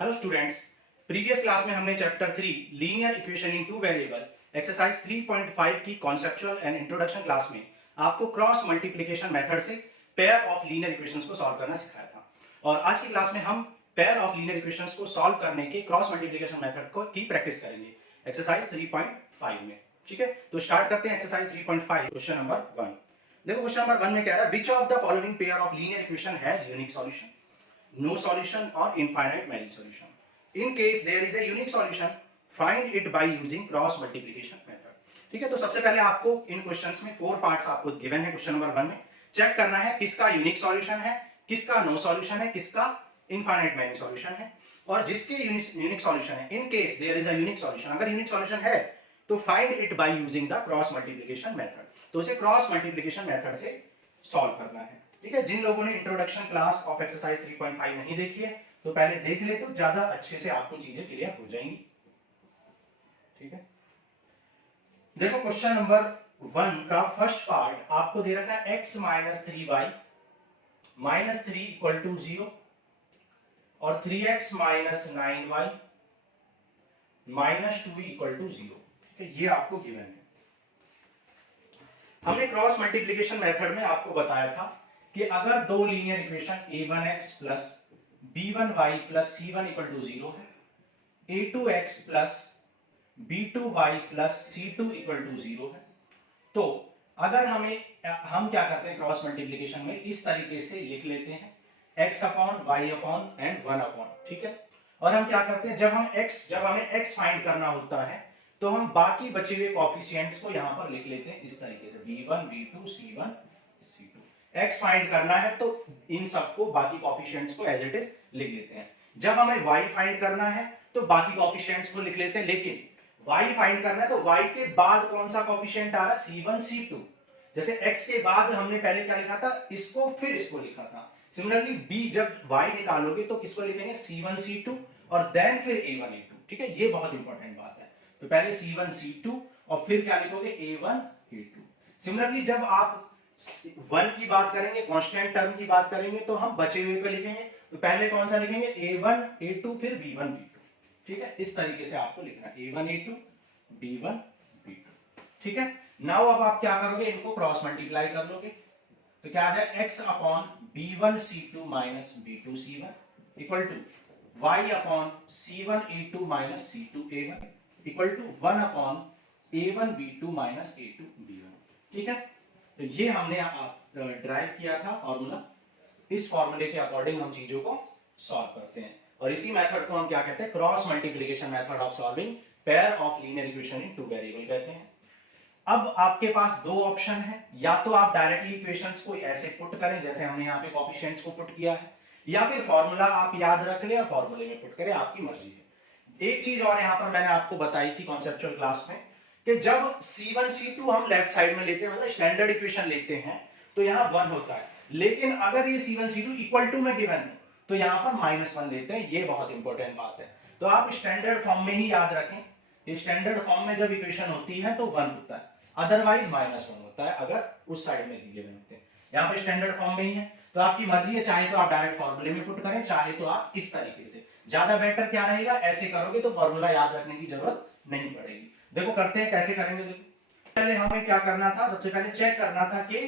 Hello students, previous class में हमने chapter 3 linear equation in two variable exercise 3.5 की conceptual and introduction class में आपको क्रॉस मल्टीप्लिकेशन मेथड से पेयर ऑफ लीनियर इक्वेशंस को solve करना सिखाया था। और आज की क्लास में हम पेयर ऑफ लीनियर इक्वेशंस को सॉल्व करने के क्रॉस मल्टीप्लिकेशन मेथड को की प्रैक्टिस करेंगे एक्सरसाइज 3.5 में। ठीक है, तो स्टार्ट करते हैं एक्सरसाइज 3.5 क्वेश्चन नंबर 1। देखो क्वेश्चन नंबर 1 में कह रहा है which of the following pair of linear equation has unique solution, no solution or infinite many solution. In case there is a unique solution, find it by using cross multiplication method. ठीक है, तो सबसे पहले आपको इन questions में 4 parts आपको given है। Question number 1 में चेक करना है किसका यूनिक सॉल्यूशन है, किसका नो सॉल्यूशन है, किसका इनफाइनाइट मैनी सॉल्यूशन है। और जिसके यूनिक सॉल्यूशन है, in case there is a unique solution, अगर यूनिक सॉल्यूशन है तो find it by using the cross multiplication method. तो उसे क्रॉस मल्टीप्लिकेशन मेथड से सॉल्व करना है। ठीक है, जिन लोगों ने इंट्रोडक्शन क्लास ऑफ एक्सरसाइज 3.5 नहीं देखी है तो पहले देख ले, तो ज्यादा अच्छे से आपको चीजें क्लियर हो जाएंगी। ठीक है, देखो क्वेश्चन नंबर 1 का फर्स्ट पार्ट आपको दे रखा है x minus 3y minus 3 equal to 0 और 3x minus 9y minus 2 equal to 0। ठीक है, ये आपको गिवन है। हमने क्रॉस मल्टीप्लिकेशन मेथड में आपको बताया था कि अगर दो linear equation a1x plus b1y plus c1 equal to 0 है, a2x plus b2y plus c2 equal to 0 है, तो अगर हम क्या करते हैं क्रॉस मल्टीप्लिकेशन में इस तरीके से लिख लेते हैं x upon y upon and 1 upon. ठीक है, और हम क्या करते हैं जब हमें x फाइंड करना होता है तो हम बाकी बचे हुए कोएफिशिएंट्स को यहां पर लिख लेते हैं इस तरीके से b1 b2 c1 c2। x find करना है तो इन सबको बाकी कोएफिशिएंट्स को एज इट इज लिख लेते हैं। जब हमें y फाइंड करना है तो बाकी कोएफिशिएंट्स को लिख लेते हैं, लेकिन y फाइंड करना है तो y के बाद कौन सा कोएफिशिएंट आ रहा है, c1 c2। जैसे x के बाद हमने पहले क्या लिखा था, इसको फिर इसको लिखा था। सिमिलरली b जब y निकालोगे तो किसको लिखेंगे, c1 c2 और देन फिर a1 a2। ठीक है, ये बहुत इंपॉर्टेंट बात है। तो पहले c1 c2 और फिर क्या लिखोगे a1 a2। सिमिलरली जब आप 1 की बात करेंगे, कांस्टेंट टर्म की बात करेंगे, तो हम बचे हुए को लिखेंगे। तो पहले कौन सा लिखेंगे, a1 a2 फिर b1 b2। ठीक है, इस तरीके से आपको लिखना है a1 a2 b1 b2। ठीक है, नाउ अब आप क्या करोगे, इनको क्रॉस मल्टीप्लाई कर लोगे तो क्या आ जाए x upon b1 c2 minus b2 c1 equal to y upon c1 a2 minus c2 a1 equal to 1 upon a1 b2 minus a2 b1। ठीक है, तो ये हमने ड्राइव किया था फॉर्मूला। इस फॉर्मूले के अकॉर्डिंग हम चीजों को सॉल्व करते हैं और इसी मेथड को हम क्या कहते हैं, cross multiplication method of solving pair of linear equation in two variable कहते हैं। अब आपके पास दो ऑप्शन है, या तो आप डायरेक्टली इक्वेशंस को ऐसे पुट करें जैसे हमने यहाँ पे कोएफिशिएंट्स को पुट किया है, या फिर फॉर्मूला आप याद रख लें और फॉर्मूले में पुट करें, आपकी मर्जी है। एक चीज और यहाँ पर मैंने आपको बताई थी कॉन्सेप्चुअल क्लास में कि जब c1 c2 हम लेफ्ट साइड में लेते हैं, मतलब स्टैंडर्ड इक्वेशन लेते हैं, तो यहाँ 1 होता है। लेकिन अगर ये c1 c2 इक्वल टू में गिवन है तो यहाँ पर -1 लेते हैं। ये बहुत इंपॉर्टेंट बात है, तो आप स्टैंडर्ड फॉर्म में ही याद रखें। स्टैंडर्ड फॉर्म में जब इक्वेशन होती है तो 1 होता है, अदरवाइज -1 होता है अगर उस साइड में दिए होते हैं। यहाँ पे स्टैंडर्ड फॉर्म में ही है, तो आपकी मर्जी है, चाहे तो आप डायरेक्ट फॉर्मूले में पुट करें, चाहे तो आप इस तरीके से। ज्यादा बेटर क्या रहेगा, ऐसे करोगे तो फॉर्मूला याद रखने की जरूरत नहीं पड़ेगी। देखो करते हैं कैसे करेंगे। देखो पहले हमें क्या करना था, सबसे पहले चेक करना था कि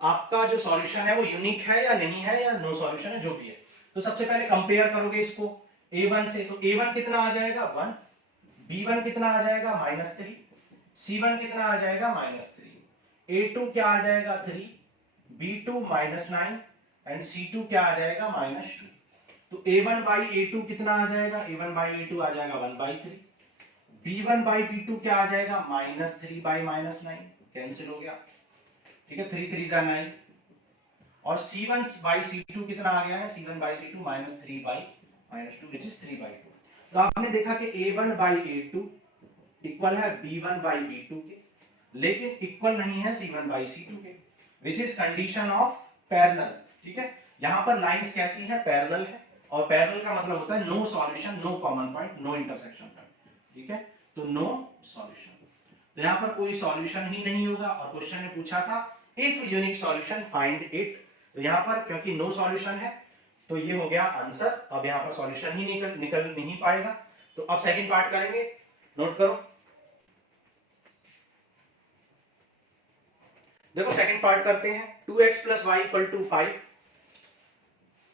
आपका जो सॉल्यूशन है वो यूनिक है या नहीं है, या नो सॉल्यूशन है, जो भी है। तो सबसे पहले कंपेयर करोगे इसको a1 से, तो a1 कितना आ जाएगा 1, b1 कितना आ जाएगा -3, c1 कितना आ जाएगा -3, a2 क्या आ जाएगा 3, b2 -9 एंड c2 क्या आ जाएगा -2। तो a1 by a2 कितना आ जाएगा, a1 by a2 आ जाएगा 1/3, b1 by b2 क्या आ जाएगा -3 by -9, कैंसिल हो गया। ठीक है, 3 3 जा 9, और c1 by c2 कितना आ गया है, c1 by c2 -3 by -2 which is 3/2। तो आपने देखा कि a1 by a2 इक्वल है b1 by b2 के, लेकिन इक्वल नहीं है c1 by c2 के, which is condition of parallel. ठीक है, यहां पर लाइंस कैसी है, पैरेलल है, और पैरेलल का मतलब होता है no solution, no common point, no intersection point. ठीक है, तो नो सॉल्यूशन, तो यहां पर कोई सॉल्यूशन ही नहीं होगा। और क्वेश्चन ने पूछा था if unique solution find it, तो यहां पर क्योंकि नो सॉल्यूशन है तो ये हो गया आंसर। अब यहां पर सॉल्यूशन ही निकल नहीं पाएगा। तो अब सेकंड पार्ट करेंगे, नोट करो। देखो सेकंड पार्ट करते हैं। 2x plus Y equal to 5,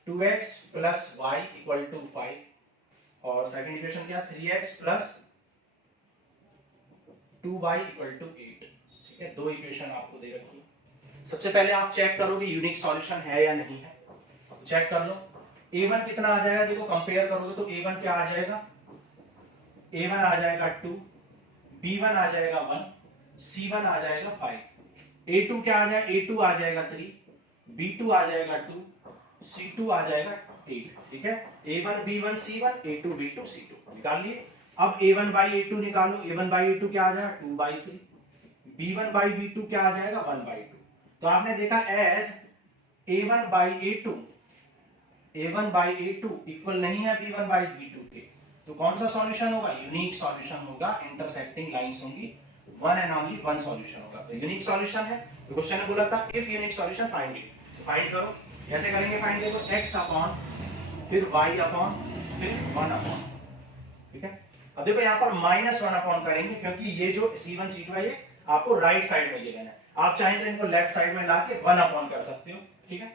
2x plus Y equal to 5 और सेकंड इक्वेशन क्या, 3x plus 2y equal to 8। ठीक है, दो इक्वेशन आपको दे रखी है। सबसे पहले आप चेक करोगे यूनिक सॉल्यूशन है या नहीं है। चेक कर लो। a1 कितना आ जाएगा, देखो कंपेयर करोगे तो a1 क्या आ जाएगा, a1 आ जाएगा 2, b1 आ जाएगा 1, c1 आ जाएगा 5, a2 क्या आ जाएगा, a2 आ जाएगा 3, b2 आ जाएगा 2, c2 आ जाएगा 8। ठीक है, a1 b1 c1, a2 b2 c2 निकाल लिए। अब a1 by a2 निकालो, a1 by a2 क्या आ जाएगा 2 by 3, b1 by b2 क्या आ जाएगा 1 by 2। तो आपने देखा as a1 by a2, a1 by a2 equal नहीं है b1 by b2 के, तो कौन सा सॉल्यूशन होगा, यूनिक सॉल्यूशन होगा। इंटरसेक्टिंग लाइंस होंगी, one and only one solution होगा, तो यूनिक सॉल्यूशन है। तो क्वेश्चन ने बोला था if unique solution find it, तो फाइंड करो। कैसे करेंगे फाइंड, देखो x अपॉन फिर y अपॉन फिर 1 अपॉन। ठीक है, अब देखो यहां पर -1 अपॉन करेंगे क्योंकि ये जो c1 c2 है ये आपको राइट साइड में ये लेना है। आप चाहें तो इनको लेफ्ट साइड में लाके 1 अपॉन कर सकते हो। ठीक है,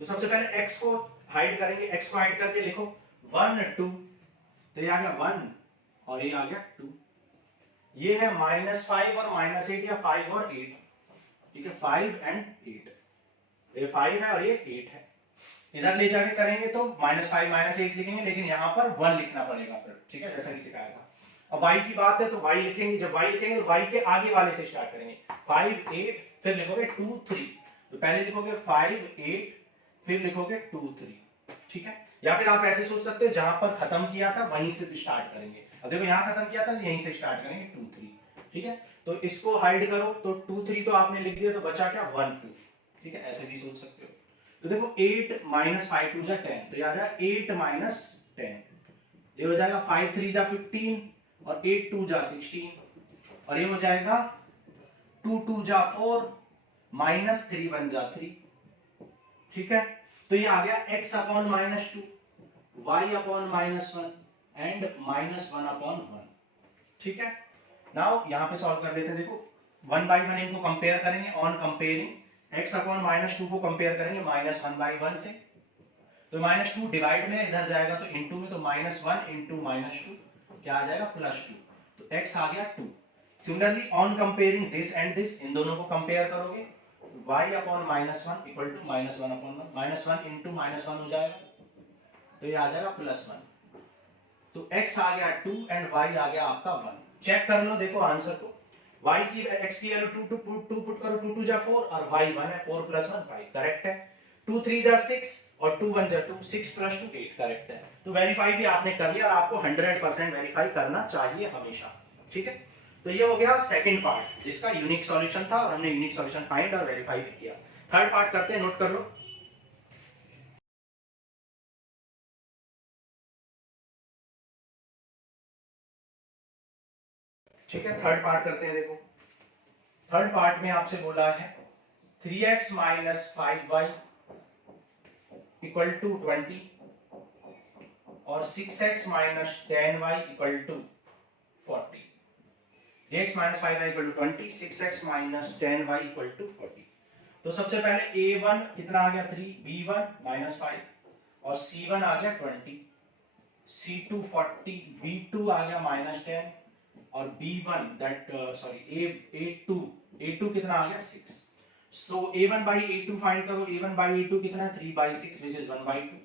तो सबसे पहले x को हाइड करेंगे, x को हाइड करके लिखो 1 2, तो ये आ गया 1 और ये आ गया 2। ये है -5 और -8 या 5 और 8। ठीक है, 5 एंड 8, ये 5 है और ये 8 है। इधर ले जाके करेंगे तो -5 -8 लिखेंगे, लेकिन यहां पर 1 लिखना पड़ेगा फिर। ठीक है, जैसा कि सिखाया था। अब y की बात है तो y लिखेंगे, जब y लिखेंगे तो y के आगे वाले से स्टार्ट करेंगे, 5 8 फिर लिखोगे 2 3। तो पहले लिखोगे 5 8 फिर लिखोगे 2 3। ठीक है, या फिर आप ऐसे सोच सकते हो जहां पर खत्म किया था वहीं से स्टार्ट करेंगे। अब देखो यहां खत्म किया था तो यहीं से स्टार्ट करेंगे 2 3। ठीक है, तो इसको हाइड करो तो 2 3 तो आपने लिख दिया, तो बचा क्या 1 2। ठीक है, ऐसे भी सोच सकते हो। तो देखो 8 5 2 10, तो ये आ जाएगा 8 10। ये हो जाएगा 5 3 15 और 8 2 16 और ये हो जाएगा 2 2 4 -3 1 3। ठीक है, तो ये आ गया x upon -2, y upon -1 and -1 upon 1। ठीक है, नाउ यहां पे सॉल्व कर लेते हैं। देखो 1 बाई 1 इनको कंपेयर करेंगे, ऑन कंपेयरिंग x अपॉन -2 को कंपेयर करेंगे -1 बाई 1 से, तो -2 डिवाइड में इधर जाएगा तो इनटू में, तो -1 इनटू -2 क्या आ जाएगा +2, तो x आ गया 2। Similarly on comparing this and this, इन दोनों को कंपेयर करोगे, y upon -1 equal to -1 upon 1, -1 into -1 हो जाएगा, तो ये आ जाएगा +1। तो x आ गया 2 एंड y आ गया आपका 1। चेक कर लो, देखो आंसर को, y की x की वैल्यू 2 पुट करो, 2 2 जा 4 और y 1 है, 4 + 1 5 करेक्ट है। 2 3 जा 6 और 2 1 जा 2, 6 + 2 8 करेक्ट है। तो वेरीफाई भी आपने कर लिया और आपको 100% वेरीफाई करना चाहिए हमेशा। ठीक है, तो ये हो गया सेकंड पार्ट जिसका यूनिक सॉल्यूशन था और हमने यूनिक सॉल्यूशन फाइंड और वेरीफाई भी किया। थर्ड पार्ट करते हैं, नोट कर लो। ठीक है, थर्ड पार्ट करते हैं। देखो थर्ड पार्ट में आपसे बोला है 3x - 5y इक्वल टू 20 और 6x - 10y equal to 40। 3x - 5y equal to 20, 6x - 10y equal to 40। तो सबसे पहले a1 कितना आ गया 3, b1 -5 और c1 आ गया 20, c2 40, b2 आ गया -10 और b1 दैट सॉरी a2 कितना आ गया 6। सो a1 by a2 फाइंड करो, a1 by a2 कितना है 3 by 6 which is 1 by 2,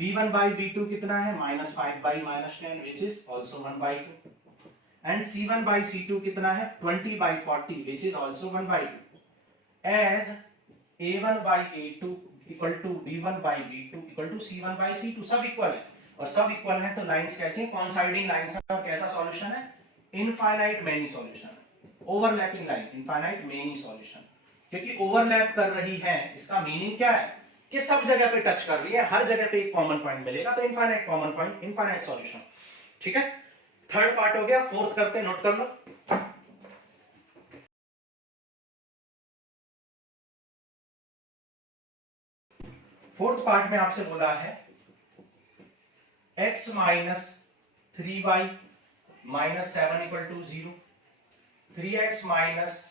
b1 by b2 कितना है -5 by -10 which is also 1 by 2 and c1 by c2 कितना है 20 by 40 which is also 1 by 2 as a1 by a2 equal to b1 by b2 equal to c1 by c2, सब equal है। और सब equal है तो लाइंस कैसी हैं, कॉन्साइडिंग लाइंस है। और कैसा सॉल्यूशन है, infinite many solution, overlapping line, infinite many solution. क्योंकि ओवरलैप कर रही है इसका मीनिंग क्या है कि सब जगह पे टच कर रही है, हर जगह पे एक कॉमन पॉइंट मिलेगा, तो infinite common point, infinite solution. ठीक है, थर्ड पार्ट हो गया। फोर्थ करते हैं, नोट कर लो। फोर्थ पार्ट में आपसे बोला है x minus 3y minus 7 equal to 0, 3x minus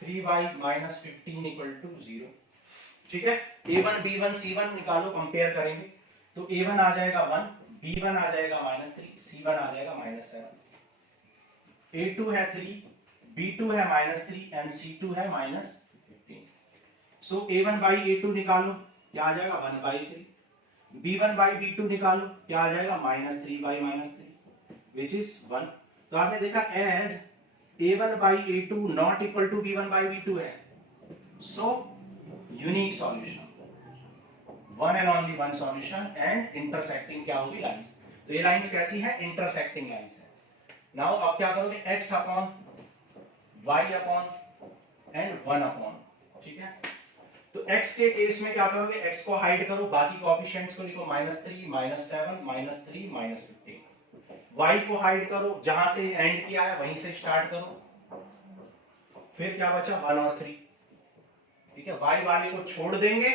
3y minus 15 equal to 0। ठीक है, a1 b1 c1 निकालो, कंपेयर करेंगे तो a1 आ जाएगा 1, b1 आ जाएगा -3, c1 आ जाएगा -7, a2 है 3, b2 है -3 एंड c2 है -15। सो a1 बाई a2 निकालो, क्या आ जाएगा 1 बाई 3, b1 बाई b2 निकालो, क्या आ जाएगा -3 बाई -3 विच इज 1। तो आपने देखा as a1 by a2 not equal to b1 by b2 है, so unique solution, one and only one solution and intersecting क्या होगी लाइंस। तो ये लाइंस कैसी है, इंटरसेक्टिंग लाइंस है। नाउ आप क्या करोगे, x upon y upon and 1 upon, ठीक है। तो x के केस में क्या करोगे, x को हाइड करो, बाकी कोएफिशिएंट्स को लिखो -3 -7 -3 -15। y को हाइड करो, जहां से एंड किया है वहीं से स्टार्ट करो, फिर क्या बचा 1 और 3, ठीक है। y वाले को छोड़ देंगे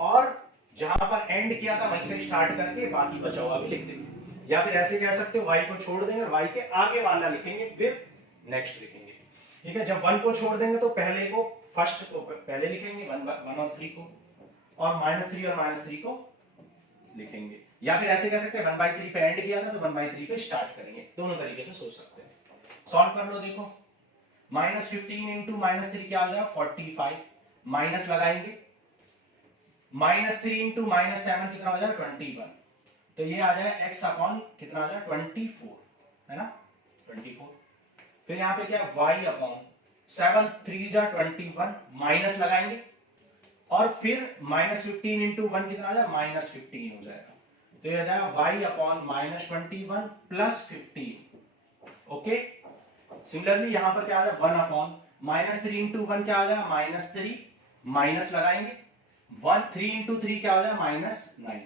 और जहां पर एंड किया था वहीं से स्टार्ट करके बाकी बचा हुआ भी लिख देंगे, या फिर ऐसे कह सकते हो y को छोड़ देंगे और y के आगे वाला लिखेंगे फिर नेक्स्ट लिखेंगे, ठीक है। जब 1 को छोड़ देंगे तो पहले को फर्स्ट को पहले लिखेंगे 1 और 3 को, और -3 और -3 को लिखेंगे, या फिर ऐसे कह सकते हैं 1/3 पे एंड किया था तो 1/3 पे स्टार्ट करेंगे। दोनों तरीके से सोच सकते हैं। सॉल्व कर लो, देखो -15 इंटू -3 क्या आ जाएगा 45, माइनस लगाएंगे, -3 इंटू -7 कितना हो जाएगा 21, तो ये आ जाएगा x अपॉन कितना आ जाएगा 24, है ना 24। फिर यहाँ पे क्या y अपॉन 7 3 जा 21, माइनस लगाएंगे और फिर -15 इंटू 1 कितना आ जाएगा -15 हो जाएगा, तो ये आ जाएगा y upon -21 plus 15। Okay, similarly यहां पर क्या आ जाएगा 1 अपॉन -3 इंटू 1 क्या आ जाएगा -3, माइनस लगाएंगे 3 इंटू 3 क्या हो जाएगा -9,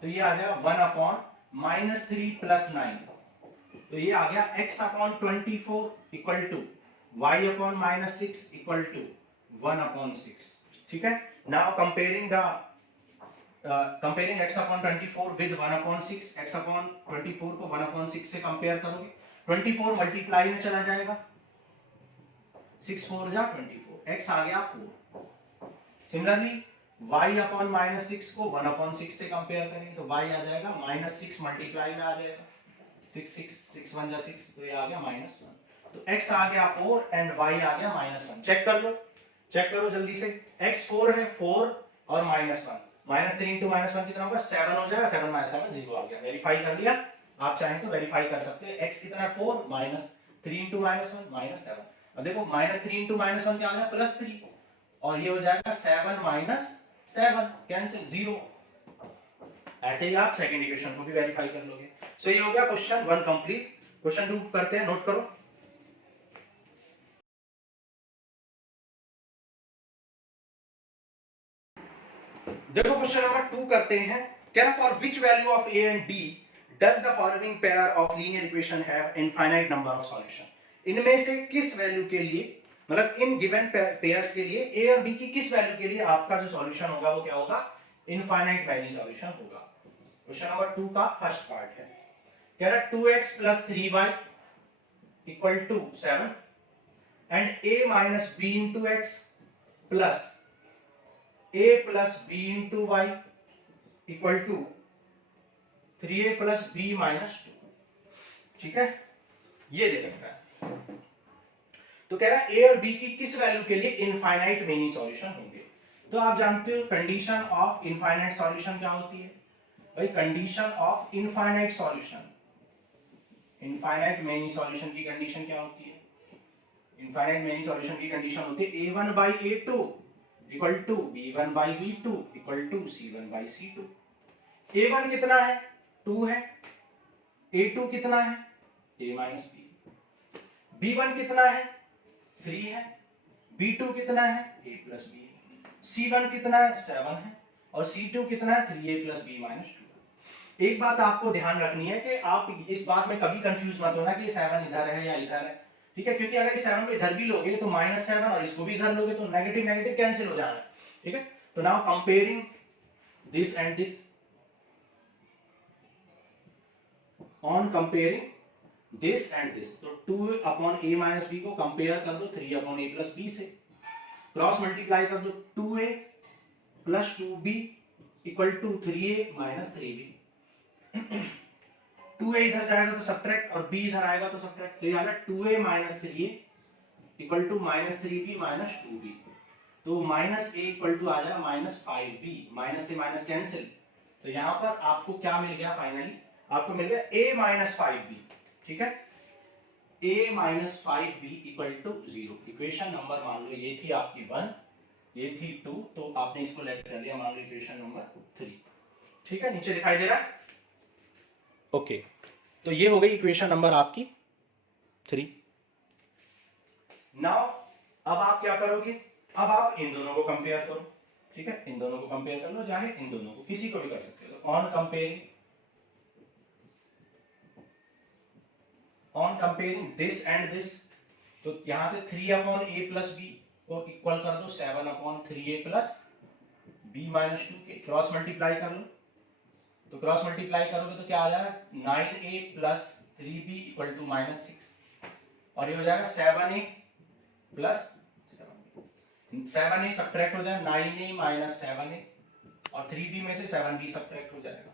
तो ये आ जाएगा 1 अपॉन -3 प्लस 9, तो ये आ गया x upon 24 equal to y upon -6 equal to 1 upon 6, ठीक है। Now comparing x upon 24 with 1 upon 6, x upon 24 को 1 अपॉन 6 से कंपेयर करोगे, 24 मल्टीप्लाई में चला जाएगा, 6 4 जा 24, x आ गया 4। सिमिलरली y अपॉन -6 को 1 अपॉन 6 से कंपेयर करेंगे तो y आ जाएगा -6 मल्टीप्लाई में आ जाएगा, 6 1 जा 6, तो ये आ गया -1, तो x आ गया 4 एंड y आ गया -1। चेक कर लो, चेक करो जल्दी से, x 4 है, 4 और -1, -3 इंटू -1 कितना होगा 7 हो जाएगा, 7 -7 0 आ गया। वेरीफाई कर लिया, आप चाहें तो वेरीफाई कर सकते हैं। x कितना है 4, -3 इंटू -1 -7, अब देखो -3 इंटू -1 क्या आ जाएगा +3, और ये हो जाएगा 7 -7 कैंसिल 0। ऐसे ही आप सेकंड इक्वेशन को भी वेरीफाई कर लोगे। सो ये हो गया क्वेश्चन 1 कंप्लीट। क्वेश्चन 2 करते हैं, नोट करो। देखो क्वेश्चन नंबर 2 करते हैं। क्या for which value of a and b does the following pair of linear equation have infinite number of solution. इनमें से किस वैल्यू के लिए, मतलब इन गिवन पेयर्स के लिए a और b की किस वैल्यू के लिए आपका जो सॉल्यूशन होगा वो क्या होगा, इनफाइनाइट वैल्यू सॉल्यूशन होगा। क्वेश्चन नंबर 2 का फर्स्ट पार्ट है, कह रहा है 2x + 3y = 7 and a - b * x plus a + b * y = 3a + b - 2, ठीक है, ये दे रखा है। तो कह रहा है a और b की किस वैल्यू के लिए इनफाइनाइट मेनी सॉल्यूशन होंगे। तो आप जानते हो कंडीशन ऑफ इनफाइनाइट सॉल्यूशन क्या होती है भाई, condition of infinite solution, infinite many solution की कंडीशन क्या होती है, इनफाइनाइट मेनी सॉल्यूशन की कंडीशन होती है a1/a2 = b1/b2 = c1/c2। a1 कितना है 2 है, a2 कितना है a - b, b1 कितना है 3 है, b2 कितना है a + b, c1 कितना है 7 है, और c2 कितना है 3a + b - 2। एक बात आपको ध्यान रखनी है कि आप इस बात में कभी कंफ्यूज मत होना कि ये 7 इधर है या इधर है, ठीक है, क्योंकि अगर इस 7 को इधर भी लोगे तो -7 और इसको भी इधर लोगे तो नेगेटिव नेगेटिव कैंसिल हो जाना है, ठीक है। तो now comparing this and this on comparing this and this, तो 2 अपॉन a माइनस बी को कंपेयर कर दो 3 अपॉन a प्लस बी से, क्रॉस मल्टीप्लाई कर दो 2a plus 2b equal to 3a minus 3b। 2a इधर जाएगा तो सब्ट्रैक्ट और b इधर आएगा तो सब्ट्रैक्ट, तो ये आ जाएगा 2a minus 3a equal to minus 3b minus 2b, तो माइनस a इक्वल टू आ जाएगा माइनस 5b, माइनस से माइनस कैंसिल, तो यहां पर आपको क्या मिल गया फाइनली, आपको मिल गया a माइनस 5b, ठीक है, a minus 5b equal to 0। Equation number मान लो ये थी आपकी 1, ये थी 2, तो आपने इसको लेट कर लिया मान लो इक्वेशन नंबर 3, ठीक है, नीचे दिखाई दे रहा है, ओके। तो ये हो गई इक्वेशन नंबर आपकी 3। नाउ अब आप क्या करोगे, अब आप इन दोनों को कंपेयर करो, ठीक है, इन दोनों को कंपेयर कर लो, चाहे इन दोनों को, किसी को भी कर सकते हो। On comparing this and this, तो यहां से 3 अपॉन a प्लस बी को इक्वल कर दो 7 upon 3a plus b minus 2 के, क्रॉस मल्टीप्लाई कर लो, तो क्रॉस मल्टीप्लाई करोगे तो क्या आ जाएगा 9a plus 3b equal to minus 6, और ये हो जाएगा 7a प्लस 7a सब्ट्रैक्ट हो जाएगा 9a माइनस 7a, और 3b में से 7b सब्ट्रैक्ट हो जाएगा,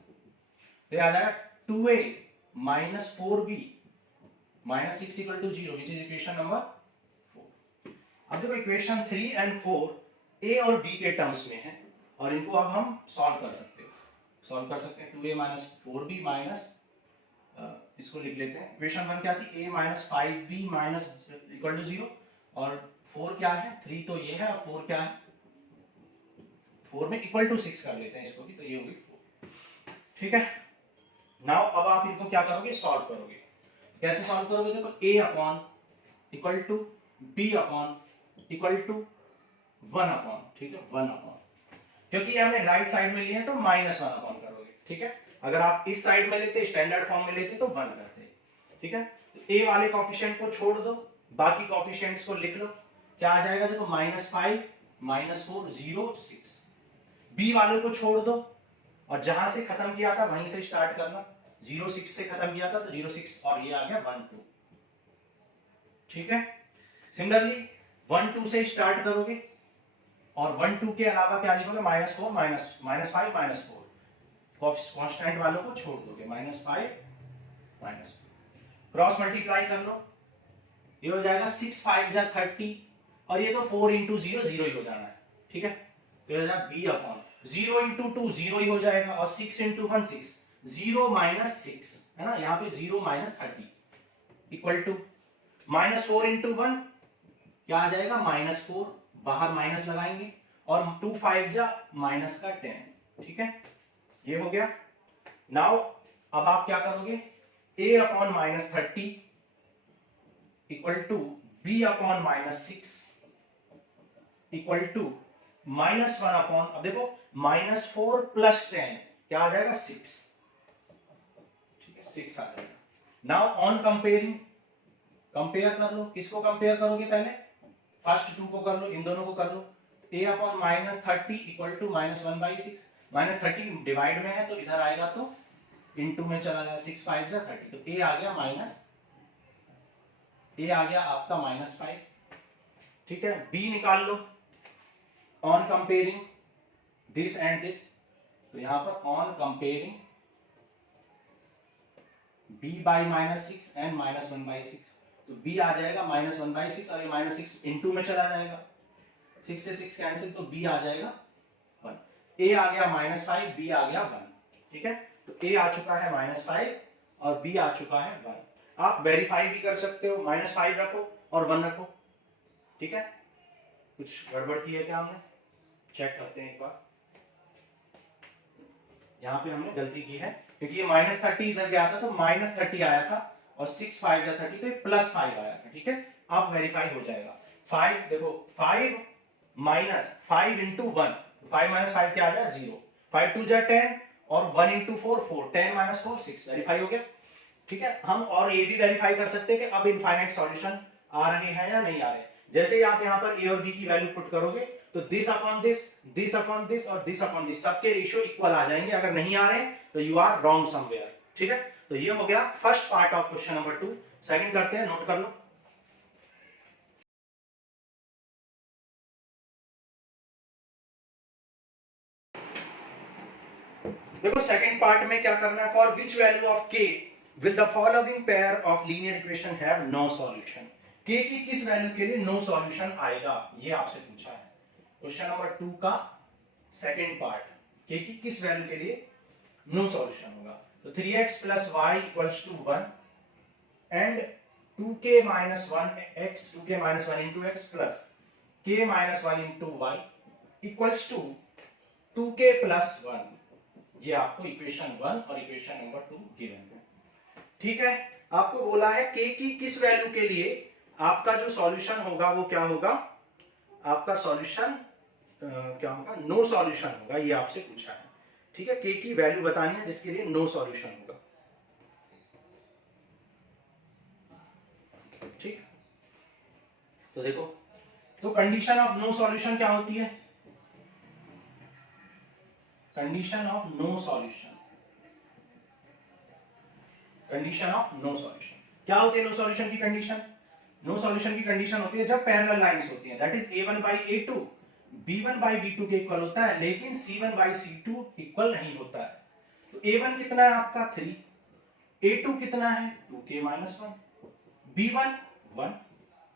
तो ये आ जाएगा 2a minus 4b minus 6 equal to 0, which is equation number 4। अब देखो इक्वेशन 3 एंड 4 a और b के टर्म्स में है, और इनको अब हम सॉल्व कर सकते हैं, 2a माइनस 4b माइनस, इसको लिख लेते हैं, इक्वेशन 1 क्या थी, a minus 5b minus equal to 0, और 4 क्या है, 3 तो ये है, और 4 क्या है, 4 में इक्वल टू 6 कर लेते हैं इसको भी, तो ये होगी 4, ठीक है। नाउ अब आप इनको क्या करोगे, सॉल्व करोगे, कैसे सॉल्व करोगे, देखो a upon equal to b upon equal to 1 upon, ठीक है, 1 अपॉन, क्योंकि ये हमने राइट साइड में लिए हैं तो माइनस 1 अपॉन करोगे, ठीक है, अगर आप इस साइड में लेते, स्टैंडर्ड फॉर्म में लेते तो 1 करते, ठीक है, तो a वाले कोएफिशिएंट को छोड़ दो, बाकी कोएफिशिएंट्स को लिख लो, क्या आ जाएगा, देखो माइनस 5 माइनस 4 0 6, b वालों को छोड़ दो, और जहां से खत्म किया था वहीं से स्टार्ट करना, 0 6 से खत्म किया था तो 0 6, और ये आ गया 1 2, ठीक है। सिमिलरली 1 2 से स्टार्ट करोगे, और 1 2 के अलावा क्या लिखोगे, माइनस 4 माइनस 5 माइनस 4, कांस्टेंट वालों को छोड़ दोगे, माइनस 5 माइनस, क्रॉस मल्टीप्लाई कर लो, ये हो जाएगा 6 5 जा 30, और ये तो 4 इंटू 0 0 ही हो जाना है, ठीक है, तो ये हो जाएगा b अपॉन 0 इंटू 2 0 ही हो जाएगा, और 6 इंटू 1 6, 0 माइनस 6 है ना, यहाँ पे 0 minus 30 equal to minus 4 into 1 क्या आ जाएगा, माइनस 4, बाहर माइनस लगाएंगे, और 2 5 जा माइनस का 10, ठीक है, ये हो गया। नाउ अब आप क्या करोगे, a upon minus 30 equal to b upon minus 6 equal to minus 1 upon, अब देखो माइनस 4 प्लस 10 क्या आ जाएगा 6, ठीक है, 6 आ जाएगा। नाउ ऑन कंपेयरिंग, कंपेयर कर लो, किसको कंपेयर करोगे, पहले फर्स्ट 2 को कर लो, इन दोनों को कर लो, a upon minus 30 equal to minus 1/6, minus 30 divide में है तो इधर आएगा तो इनटू में चला जाएगा, 6 5 जा 30, तो a आ गया आपका माइनस 5, ठीक है। b निकाल लो, on comparing this and this, तो यहां पर on comparing b by minus 6 and minus 1/6, तो b आ जाएगा माइनस 1/6, और ये माइनस 6 इनटू में चला जाएगा, 6 से 6 कैंसिल, तो b आ जाएगा 1, a आ गया माइनस 5, b आ गया 1, ठीक है, तो a आ चुका है माइनस 5 और b आ चुका है 1। आप वेरीफाई भी कर सकते हो, माइनस 5 रखो और 1 रखो, ठीक है, कुछ गड़बड़ की है क्या हमने, चेक करते हैं एक बार, यहाँ पे हमने गलती की है, क्योंकि ये माइनस 30 इधर गया था तो माइनस 30 आया था, और 6 5 जा 30, तो ये प्लस 5 आया था, ठीक है, अब वेरीफाई हो जाएगा। 5 देखो 5 माइनस 5 इंटू 1, 5 माइनस 5 क्या आ जाएगा 0, 5 2 जा 10, और 1 इंटू 4 4, 10 माइनस 4 6, वेरीफाई हो गया, ठीक है। हम और ये भी वेरीफाई कर सकते हैं कि अब इनफाइनाइट सॉल्यूशन आ रहे हैं या नहीं आ रहे, जैसे ही आप यहाँ पर ए और बी की वैल्यू पुट करोगे तो this upon this, this upon this और दिस अपॉन दिस सबके रेशियो इक्वल आ जाएंगे। अगर नहीं आ रहे हैं तो यू आर रॉन्ग समवेयर। ठीक है, तो ये हो गया first part of question number 2। Second करते हैं, नोट कर लो। देखो सेकंड पार्ट में क्या करना है, for which value of k will the following pair of linear equation have no solution. K की किस वैल्यू के लिए नो सॉल्यूशन आएगा, ये आपसे पूछा है क्वेश्चन नंबर 2 का सेकंड पार्ट। के की किस वैल्यू के लिए नो सॉल्यूशन होगा। तो 3x plus y equals to 1 and 2k minus 1x 2k minus 1 into x plus k minus 1 into y equals to 2k plus 1। ये आपको इक्वेशन 1 और इक्वेशन नंबर 2 गिवन है। ठीक है, आपको बोला है k की किस वैल्यू के लिए आपका जो सॉल्यूशन होगा वो क्या होगा, आपका सॉल्यूशन क्या होगा, नो सॉल्यूशन होगा, ये आपसे पूछा है। ठीक है, k की वैल्यू बतानी है जिसके लिए नो सॉल्यूशन होगा। ठीक, तो देखो, तो कंडीशन ऑफ नो सॉल्यूशन क्या होती है, condition of no solution, condition of no solution क्या होती है। नो सॉल्यूशन की कंडीशन, नो सॉल्यूशन की कंडीशन होती है जब पैरेलल लाइंस होती हैं, that is a1 by a2 b1 by b2 के इक्वल होता है, लेकिन c1 by c2 इक्वल नहीं होता है। तो a1 कितना है आपका 3, a2 कितना है 2k minus 1, b1 1,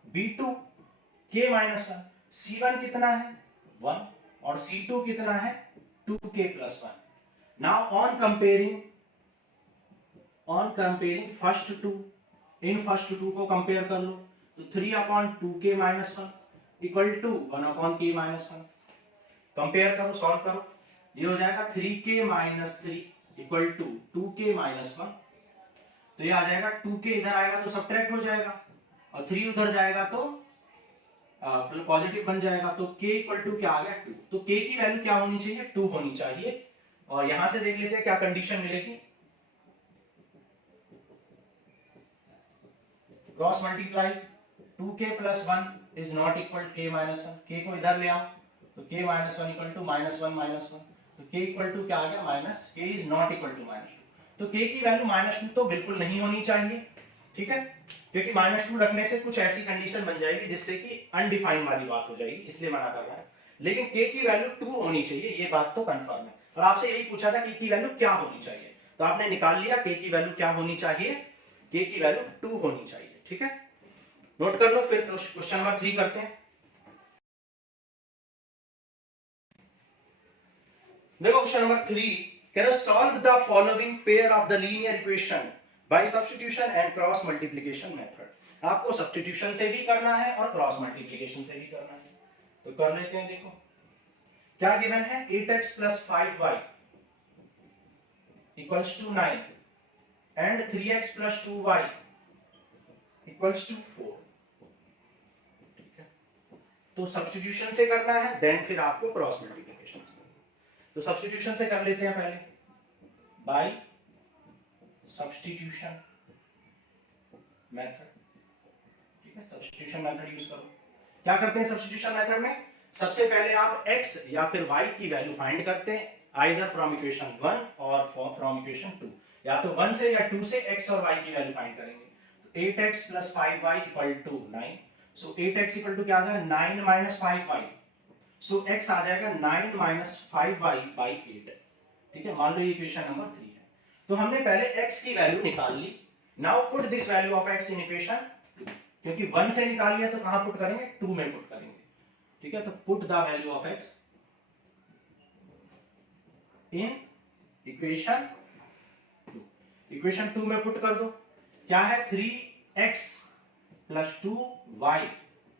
b2 k minus 1, c1 कितना है 1 और c2 कितना है 2k plus 1। Now on comparing first two, इन फर्स्ट टू को कंपेयर कर लो, तो 3 upon 2k minus 1 equal to 1 upon k minus 1। Compare करो, सॉल्व करो, ये हो जाएगा 3k minus 3 equal to 2k minus 1। तो ये आ जाएगा 2k इधर आएगा तो सब्ट्रैक्ट हो जाएगा और 3 उधर जाएगा तो पॉजिटिव बन जाएगा, तो k इक्वल टू क्या आ गया 2। तो k की वैल्यू क्या होनी चाहिए 2 होनी चाहिए। और यहां से देख लेते हैं क्या कंडीशन मिलेगी, cross multiply 2k plus 1 is not equal to k minus 1, k को इधर ले आओ तो k minus 1 equal to minus 1 minus 1, तो k equal to क्या आ गया minus, k is not equal to minus 2। तो k की वैल्यू माइनस 2 तो बिल्कुल नहीं होनी चाहिए। ठीक है, क्योंकि माइनस 2 रखने से कुछ ऐसी कंडीशन बन जाएगी जिससे कि अनडिफाइंड वाली बात हो जाएगी, इसलिए मना कर रहा है। लेकिन k की वैल्यू 2 होनी चाहिए, ये बात तो कंफर्म है। और आपसे यही पूछा था k की वैल्यू क्या होनी चाहिए, तो आपने निकाल लिया k की वैल्यू क्या होनी चाहिए, k की वैल्यू 2 होनी चाहिए। ठीक है, नोट कर लो, फिर क्वेश्चन नंबर 3 करते हैं। देखो question number 3, can solve the following pair of the linear equation by substitution and cross multiplication method. आपको सब्स्टिट्यूशन से भी करना है और क्रॉस मल्टीप्लिकेशन से भी करना है, तो कर लेते हैं। देखो क्या गिवन है, 8x plus 5y equals to 9 and 3x plus 2y equals to 4। तो सब्स्टिट्यूशन से करना है, देन फिर आपको क्रॉस मल्टीप्लिकेशन से करना है। तो सब्स्टिट्यूशन से कर लेते हैं पहले, बाय सब्स्टिट्यूशन मेथड। ठीक है, सब्स्टिट्यूशन मेथड यूज करो। क्या करते हैं सब्स्टिट्यूशन मेथड में, सबसे पहले आप x या फिर y की वैल्यू फाइंड करते हैं, आइदर फ्रॉम इक्वेशन 1 और फ्रॉम इक्वेशन 2, या तो 1 से या 2 से x और y की वैल्यू फाइंड करेंगे। तो 8x plus 5y equal to 9, so 8x equal to क्या आ जाएगा 9 minus 5y, so x आ जाएगा 9 minus 5y by 8। ठीक है, मान लो ये इक्वेशन नंबर 3 है। तो हमने पहले x की वैल्यू निकाल ली, now put this value of x in equation 2, क्योंकि 1 से निकाल लिया तो कहां पुट करेंगे 2 में पुट करेंगे। ठीक है, तो put the value of x in equation 2, equation 2 में पुट कर दो। क्या है 3x plus 2y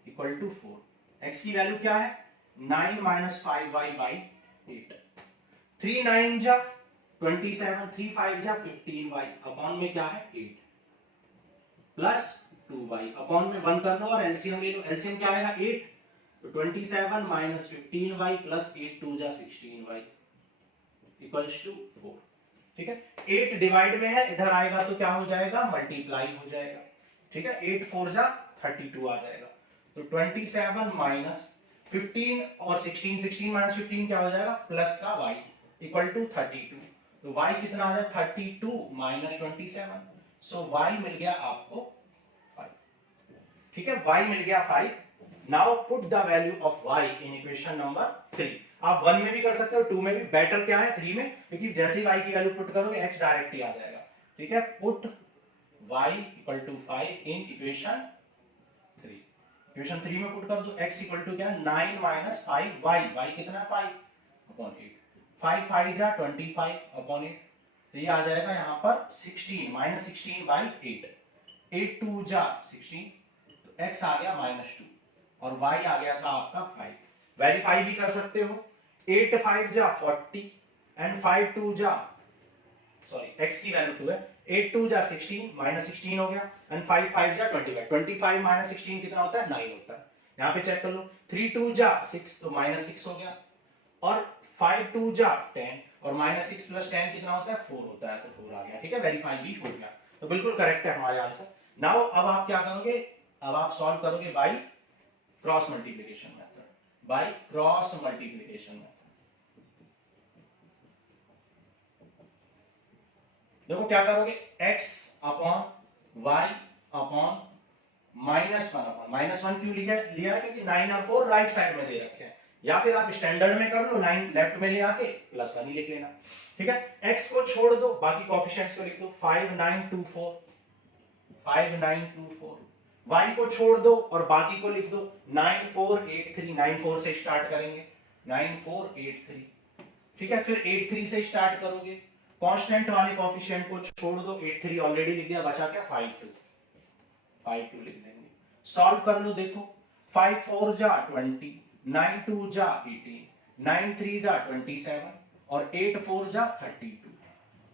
equal to 4। x की वैल्यू क्या है 9 minus 5y by 8। 3 9 जा 27, 3 5 जा 15y, अपॉन में क्या है 8 प्लस 2y, अपॉन में 1 कर लो और एलसीएम ले लो। एलसीएम क्या आएगा 8, तो 27 minus 15y plus 8 2 जा 16y equals to 4। ठीक है, 8 डिवाइड में है, इधर आएगा तो क्या हो जाएगा मल्टीप्लाई हो जाएगा। ठीक है, 8 4 जा 32 आ जाएगा, तो 27 माइनस 15 और 16, 16 माइनस 15 क्या हो जाएगा, प्लस का y इक्वल टू 32। तो y कितना आ जाए 32 माइनस 27, सो y मिल गया आपको 5। ठीक है, y मिल गया 5। Now put the value of y in equation number 3। आप 1 में भी कर सकते हो, 2 में भी। बेटर क्या है 3 में, क्योंकि जैसे ही y की वैल्यू पुट करोगे x डायरेक्ट ही आ जाएगा। ठीक है, put y equal to 5 in equation 3। Equation 3 में पुट कर दो, x इक्वल टू क्या है 9 माइनस 5y, y कितना है 5 अपॉन 8, 5 5 जा 25 अपॉन 8, तो ये आ जाएगा यहां पर 16 माइनस 16 बाई 8, 8 2 जा 16, तो x आ गया -2 और y आ गया था आपका 5। वेरीफाई भी कर सकते हो, 8 5 जा 40 एंड 5 2 जा, सॉरी x की वैल्यू 2 है, 8 2 जा 16 माइनस 16 हो गया एंड 5 5 जा 25, 25 माइनस 16 कितना होता है 9 होता है। यहां पे चेक कर लो, 3 2 जा 6 तो माइनस 6 हो गया, और 5 2 जा 10 और माइनस 6 प्लस 10 कितना होता है 4 होता है, तो 4 आ गया। ठीक है, वेरीफाई भी हो गया, तो बिल्कुल करेक्ट है हमारा आंसर। नाउ अब आप क्या करोगे, अब आप सॉल्व करोगे by cross multiplication method, by cross multiplication method. देखो क्या करोगे, x upon y upon -1 upon -1 क्यों लिया है, क्योंकि 9 और 4 राइट साइड में दे रखे हैं, या फिर आप स्टैंडर्ड में कर लो, 9 लेफ्ट में ले आके +1 ही लिख लेना। ठीक है, x को छोड़ दो, बाकी कोएफिशिएंट्स को लिख दो, 5 9 2 4, 5 9 2 4, y को छोड़ दो और बाकी को लिख दो, 9 4 8 3, 9 4 से स्टार्ट करेंगे, 9 4 8 3। ठीक है, फिर 8 3 से स्टार्ट करोगे, कांस्टेंट वाले कोएफिशिएंट को छोड़ दो, 8 3 ऑलरेडी लिख दिया, बचा क्या 5 2, 5 2 लिख देंगे। सॉल्व कर लो, देखो 5 4 जा 20, 9 2 जा 18, 9 3 जा 27 और 8 4 जा 32।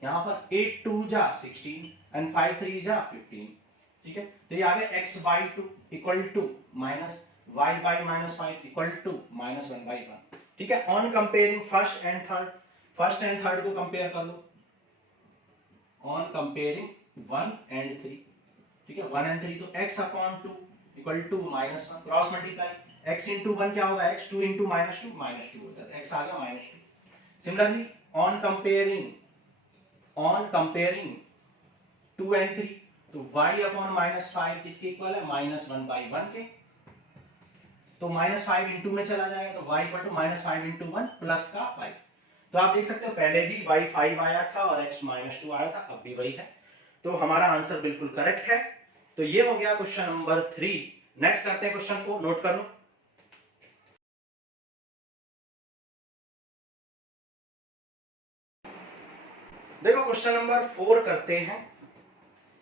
यहां पर 8 2 जा 16 एंड 5 3 जा 15। ठीक है, तो ये आ गया x by 2 equal to minus y by -5 equal to -1/1। ठीक है, on comparing first and third को कंपेयर कर लो, ऑन कंपेयरिंग 1 एंड 3। ठीक है, 1 एंड 3, तो x upon 2 equal to -1, cross multiply, x into 1 क्या होगा x, 2 इंटू -2 -2 हो जाता है, x आ गया -2। सिमिलरली ऑन कंपेयरिंग 2 एंड 3, तो y अपॉन -5 किसके इक्वल है -1/1 के, तो -5 इंटू में चला जाएगा, तो y equal to -5 into 1 plus का 5। तो आप देख सकते हो पहले भी y 5 आया था और x -2 आया था, अब भी वही है, तो हमारा आंसर बिल्कुल करेक्ट है। तो ये हो गया क्वेश्चन नंबर 3। नेक्स्ट करते हैं क्वेश्चन 4, नोट कर लो। देखो क्वेश्चन नंबर 4 करते हैं,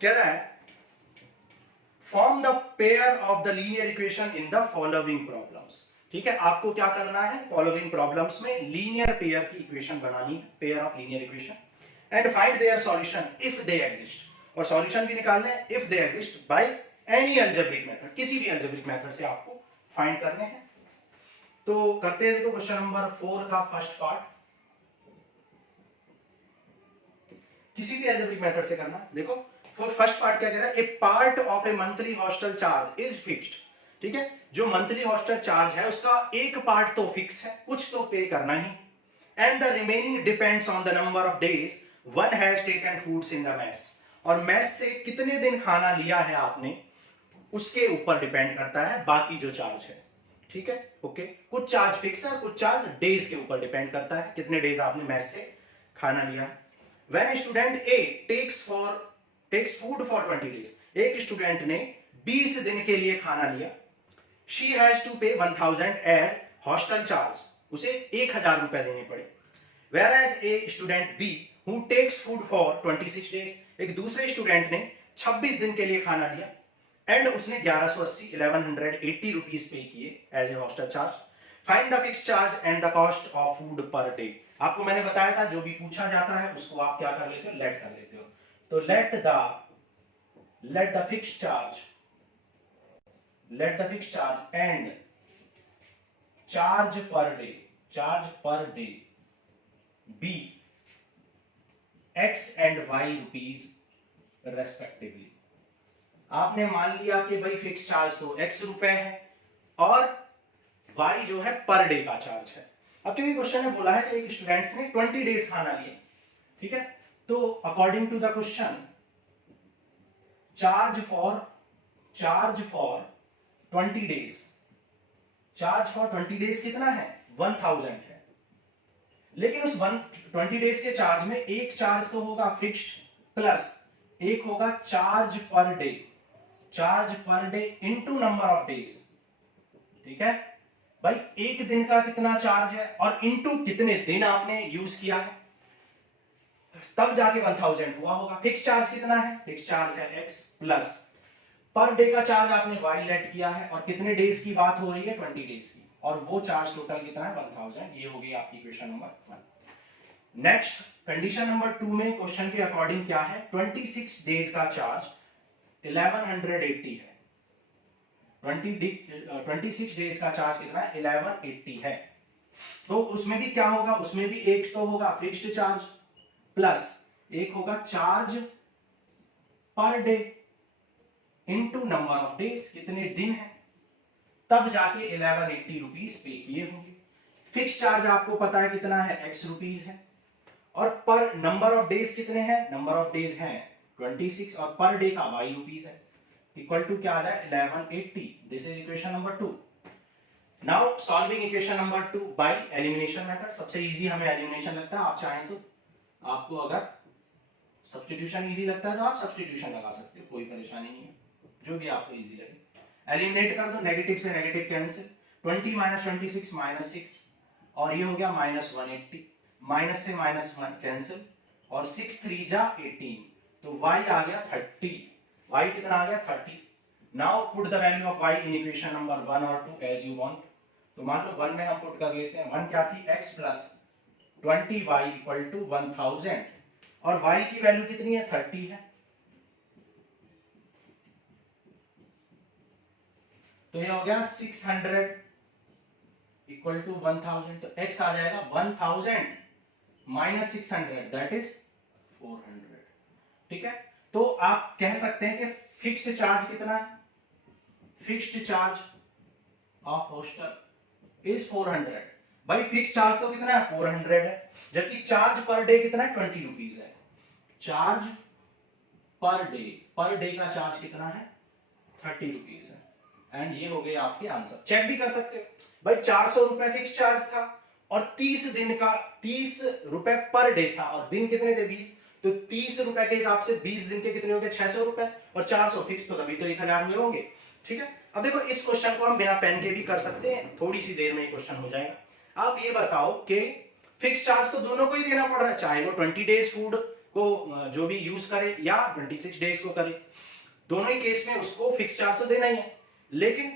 कह रहा है form the pair of the linear equation in the following problems. ठीक है, आपको क्या करना है, फॉलोइंग प्रॉब्लम्स में लीनियर पेयर की इक्वेशन बनानी है, pair of linear equation, and find their solution if they exist, और सॉल्यूशन भी निकालना है if they exist by any algebraic method, किसी भी अलजेब्रिक मेथड से आपको फाइंड करने हैं। तो करते हैं, देखो क्वेश्चन नंबर 4 का फर्स्ट पार्ट, किसी भी अलजेब्रिक मेथड से करना। देखो फर्स्ट पार्ट क्या कह रहा है, a part of a monthly hostel charge is fixed. ठीक है, जो मंथली हॉस्टल चार्ज है उसका एक पार्ट तो फिक्स है, कुछ तो पे करना ही, and the remaining depends on the number of days one has taken foods in the mess, और मेस से कितने दिन खाना लिया है आपने उसके ऊपर डिपेंड करता है बाकी जो चार्ज है। ठीक है, ओके, कुछ चार्ज फिक्स है, कुछ चार्ज डेज के ऊपर डिपेंड करता है, कितने डेज आपने मेस से खाना लिया है। When student A takes food for 20 days, एक स्टूडेंट ने 20 दिन के लिए खाना लिया, she has to pay 1000 as hostel charge, उसे 1000 रुपए देने पड़े। Whereas a student B who takes food for 26 days, एक दूसरे स्टूडेंट ने 26 दिन के लिए खाना लिया एंड उसने 1180 रुपीज पे किए as a hostel charge. Find the fixed charge and the cost of food per day. आपको मैंने बताया था जो भी पूछा जाता है उसको आप क्या कर लेते हो, लेट कर लेते हो। तो let the fixed charge and charge per day be x and y rupees respectively. आपने मान लिया कि भाई फिक्स चार्ज तो x रुपए है और y जो है पर डे का चार्ज है। अब क्योंकि क्वेश्चन में बोला है कि एक स्टूडेंट्स ने 20 डेज खाना लिया, ठीक है, तो according to the question charge for 20 days, charge for 20 days कितना है 1000 है। लेकिन उस 20 डेज के चार्ज में एक चार्ज तो होगा फिक्स्ड, प्लस एक होगा charge per day into number of days, ठीक है भाई। एक दिन का कितना चार्ज है और इनटू कितने दिन आपने यूज किया है, तब जाके 1000 हुआ होगा। फिक्स चार्ज कितना है, फिक्स चार्ज है x, प्लस पर डे का चार्ज आपने y लेट किया है और कितने डेज की बात हो रही है 20 डेज की, और वो चार्ज टोटल कितना है 1000। ये हो गई आपकी question number 1। Next condition number 2 में क्वेश्चन के अकॉर्डिंग क्या है, 26 डेज का चार्ज 1180 है। 26 डेज का चार्ज कितना है 1180 है। तो उसमें भी क्या होगा, उसमें भी एक तो होगा फिक्स्ड चार्ज, प्लस एक होगा charge per day into number of days, कितने दिन है, तब जाके 1180 रुपीज पे किए होंगे। फिक्स चार्ज आपको पता है कितना है x रुपीज है, और पर नंबर ऑफ डेज कितने हैं, नंबर ऑफ डेज हैं 26 और पर डे का y रुपीज है, इक्वल टू क्या आ जाए 1180। This is equation number 2। Now solving equation number 2 by elimination method. सबसे इजी हमें एलिमिनेशन लगता है, आप चाहें तो आपको अगर सब्स्टिट्यूशन इजी लगता है तो आप सब्स्टिट्यूशन लगा सकते हो, कोई परेशानी नहीं है, जो भी आपको इजी लगे। एलिमिनेट कर दो, नेगेटिव से नेगेटिव कैंसिल, 20 माइनस 26 माइनस 6, और ये हो गया माइनस 180, माइनस से माइनस 1 कैंसिल, और 6 3 जा 18, तो y आ गया 30। y कितना आ गया 30। Now put the value of y in equation number 1 और 2 एज यू वांट। तो मान लो 1 में हम पुट कर लेते हैं, 1 क्या थी x plus 20y equal to 1000, और y की वैल्यू कितनी है 30 है, तो ये हो गया 600 इक्वल टू 1000, तो x आ जाएगा 1000 माइनस 600 दैट इज 400, ठीक है। तो आप कह सकते हैं कि फिक्स्ड चार्ज कितना है, fixed charge of hostel is 400। भाई फिक्स चार्ज तो कितना है 400 है, जबकि चार्ज पर डे कितना है 20 रुपीज है। चार्ज पर डे का चार्ज कितना है 30 रुपीज है। एंड ये हो गए आपके आंसर। चेक भी कर सकते हो भाई, 400 रुपए फिक्स चार्ज था और 30 दिन का 30 रुपए पर डे था, और दिन कितने थे 20, तो 30 रुपए के हिसाब से 20 दिन के कितने हो गए 600 रुपए, और 400 फिक्स, तो तभी तो 1000 हुए होंगे, ठीक है। अब देखो इस क्वेश्चन को हम बिना पेन के भी कर सकते हैं, थोड़ी सी देर में ये क्वेश्चन हो जाएगा। आप ये बताओ कि फिक्स चार्ज तो दोनों को ही देना पड़ रहा है, चाहे वो 20 डेज फूड को जो भी यूज करे या 26 डेज को करे, दोनों ही केस में उसको फिक्स चार्ज तो देना ही है, लेकिन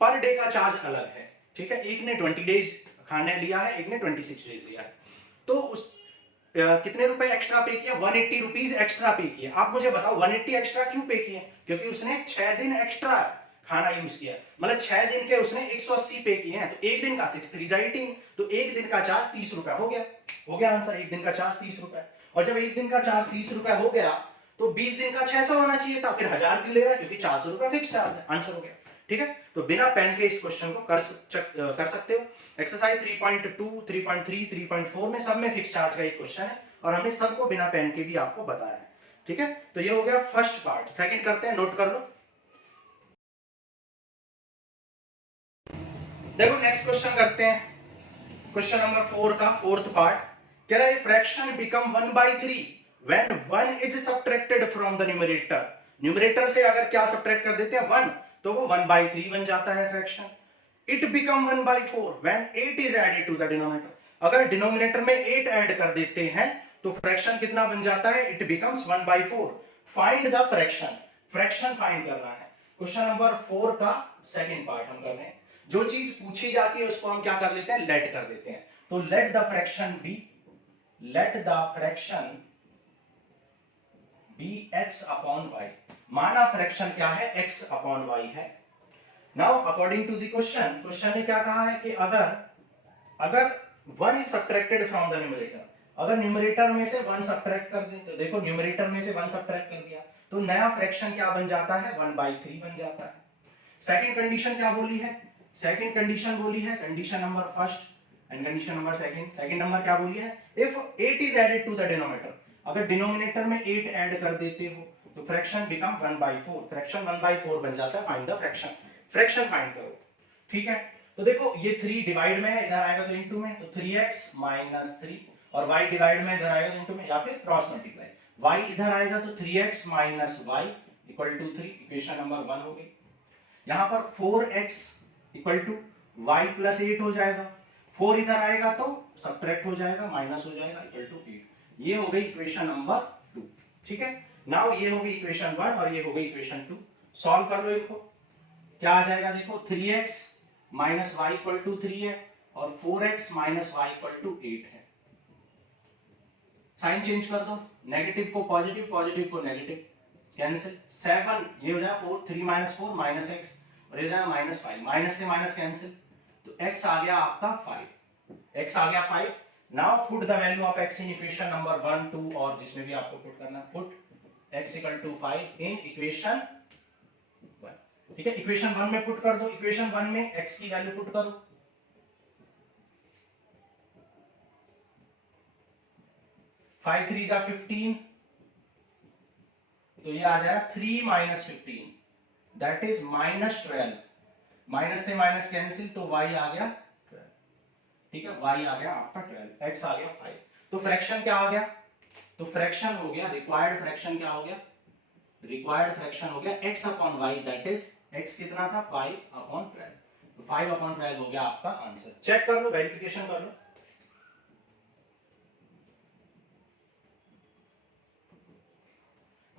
पर डे का चार्ज अलग है, ठीक है। एक ने 20 डेज खाने लिया है, एक ने 26 डेज लिया है, तो उस कितने रुपए एक्स्ट्रा पे किया, 180 रुपीज एक्स्ट्रा पे किया। आप मुझे बताओ 180 एक्स्ट्रा क्यों पे किए, क्योंकि उसने 6 दिन एक्स्ट्रा खाना यूज किया, मतलब 6 दिन के उसने 180 पे किए हैं, तो एक दिन का 6 3 18, तो एक दिन का चार्ज 30 रुपए हो गया आंसर। एक दिन का चार्ज 30 रुपए, और जब एक दिन का चार्ज 30 रुपए हो गया तो 20 दिन का 600 होना चाहिए था, फिर 1000 क्यों ले रहा है, क्योंकि 400 रुपए फिक्स चार्ज है। आंसर हो गया, ठीक है। तो बिना पेन के इस क्वेश्चन को कर सकते हो। एक्सरसाइज 3.2 3.3 3.4 में सब में फिक्स चार्ज का एक क्वेश्चन है, और हमने सबको बिना पेन के भी आपको बताया है, ठीक है। तो ये हो गया फर्स्ट पार्ट। सेकंड करते हैं, नोट कर लो। देखो नेक्स्ट क्वेश्चन करते हैं, क्वेश्चन नंबर 4 का फोर्थ पार्ट। कह रहा है fraction become 1/3 when 1 is subtracted from the numerator. Numerator से अगर क्या सब्ट्रैक्ट कर देते हैं 1, तो वो 1/3 बन जाता है fraction. It become 1/4 when 8 is added to the denominator. अगर डिनोमिनेटर में 8 ऐड कर देते हैं तो फ्रैक्शन कितना बन जाता है, it becomes 1/4। Find the fraction, fraction find करना है। क्वेश्चन नंबर 4 का सेकंड पार्ट हम कर रहे हैं। जो चीज पूछी जाती है उसको हम क्या कर लेते हैं, लेट कर देते हैं। तो let the fraction be x upon y। माना फ्रैक्शन क्या है, x अपॉन y है। Now according to the question ने क्या कहा है कि अगर 1 is subtracted from the numerator, अगर न्यूमरेटर में से 1 सब्ट्रैक्ट कर दें, तो देखो न्यूमरेटर में से 1 सब्ट्रैक्ट कर दिया तो नया फ्रैक्शन क्या बन जाता है 1/3 बन जाता है। सेकंड कंडीशन क्या बोली है? सेकंड कंडीशन बोली है condition number first and condition number second. Second number क्या बोली है? If 8 is added to the denominator, अगर डिनोमिनेटर में 8 ऐड कर देते हो तो फ्रैक्शन बिकम 1/4, फ्रैक्शन 1/4 बन जाता है। Find the fraction, fraction find करो। ठीक है, तो देखो ये 3 डिवाइड में है, इधर आएगा तो इनटू में, तो 3x - 3, और y डिवाइड में इधर आएगा तो इनटू में, या फिर क्रॉस मल्टीप्लाई, y इधर आएगा तो 3x - y = 3, इक्वेशन नंबर 1 हो गई। यहां पर 4x = y + 8 हो जाएगा, 4 इधर आएगा तो सब्ट्रैक्ट हो जाएगा, माइनस हो जाएगा, = 8। ये हो गई इक्वेशन नंबर 2। ठीक है, नाउ ये हो गई इक्वेशन 1 और ये हो गई इक्वेशन 2। सॉल्व कर लो इसको, क्या आ जाएगा देखो, 3x - y = 3 है और 4x - y = 8 है। साइन चेंज कर दो, नेगेटिव को पॉजिटिव, पॉजिटिव को नेगेटिव, कैंसिल। 7 ये हो जाएगा 4, 3 - 4 -x, और ये हो जाएगा -5, माइनस से माइनस कैंसिल, तो x आ गया आपका 5, x आ गया 5। Now put the value of x in equation number 1, 2 और जिसमें भी आपको पुट करना, पुट x = 5 इन इक्वेशन 1। ठीक है, इक्वेशन 1 में पुट कर दो, इक्वेशन 1 में x की वैल्यू पुट करो, 5 3 जा 15, तो ये आ जाएगा 3 - 15, दैट इज -12, माइनस से माइनस कैंसिल, तो y आ गया 12। ठीक है, y आ गया आपका 12, x आ गया 5। तो फ्रैक्शन क्या आ गया? तो फ्रैक्शन हो गया, रिक्वायर्ड फ्रैक्शन क्या हो गया? रिक्वायर्ड फ्रैक्शन हो गया x/y, दैट इज x कितना था? 5/12, तो 5/12 हो गया आपका आंसर। चेक कर लो, वेरिफिकेशन कर लो।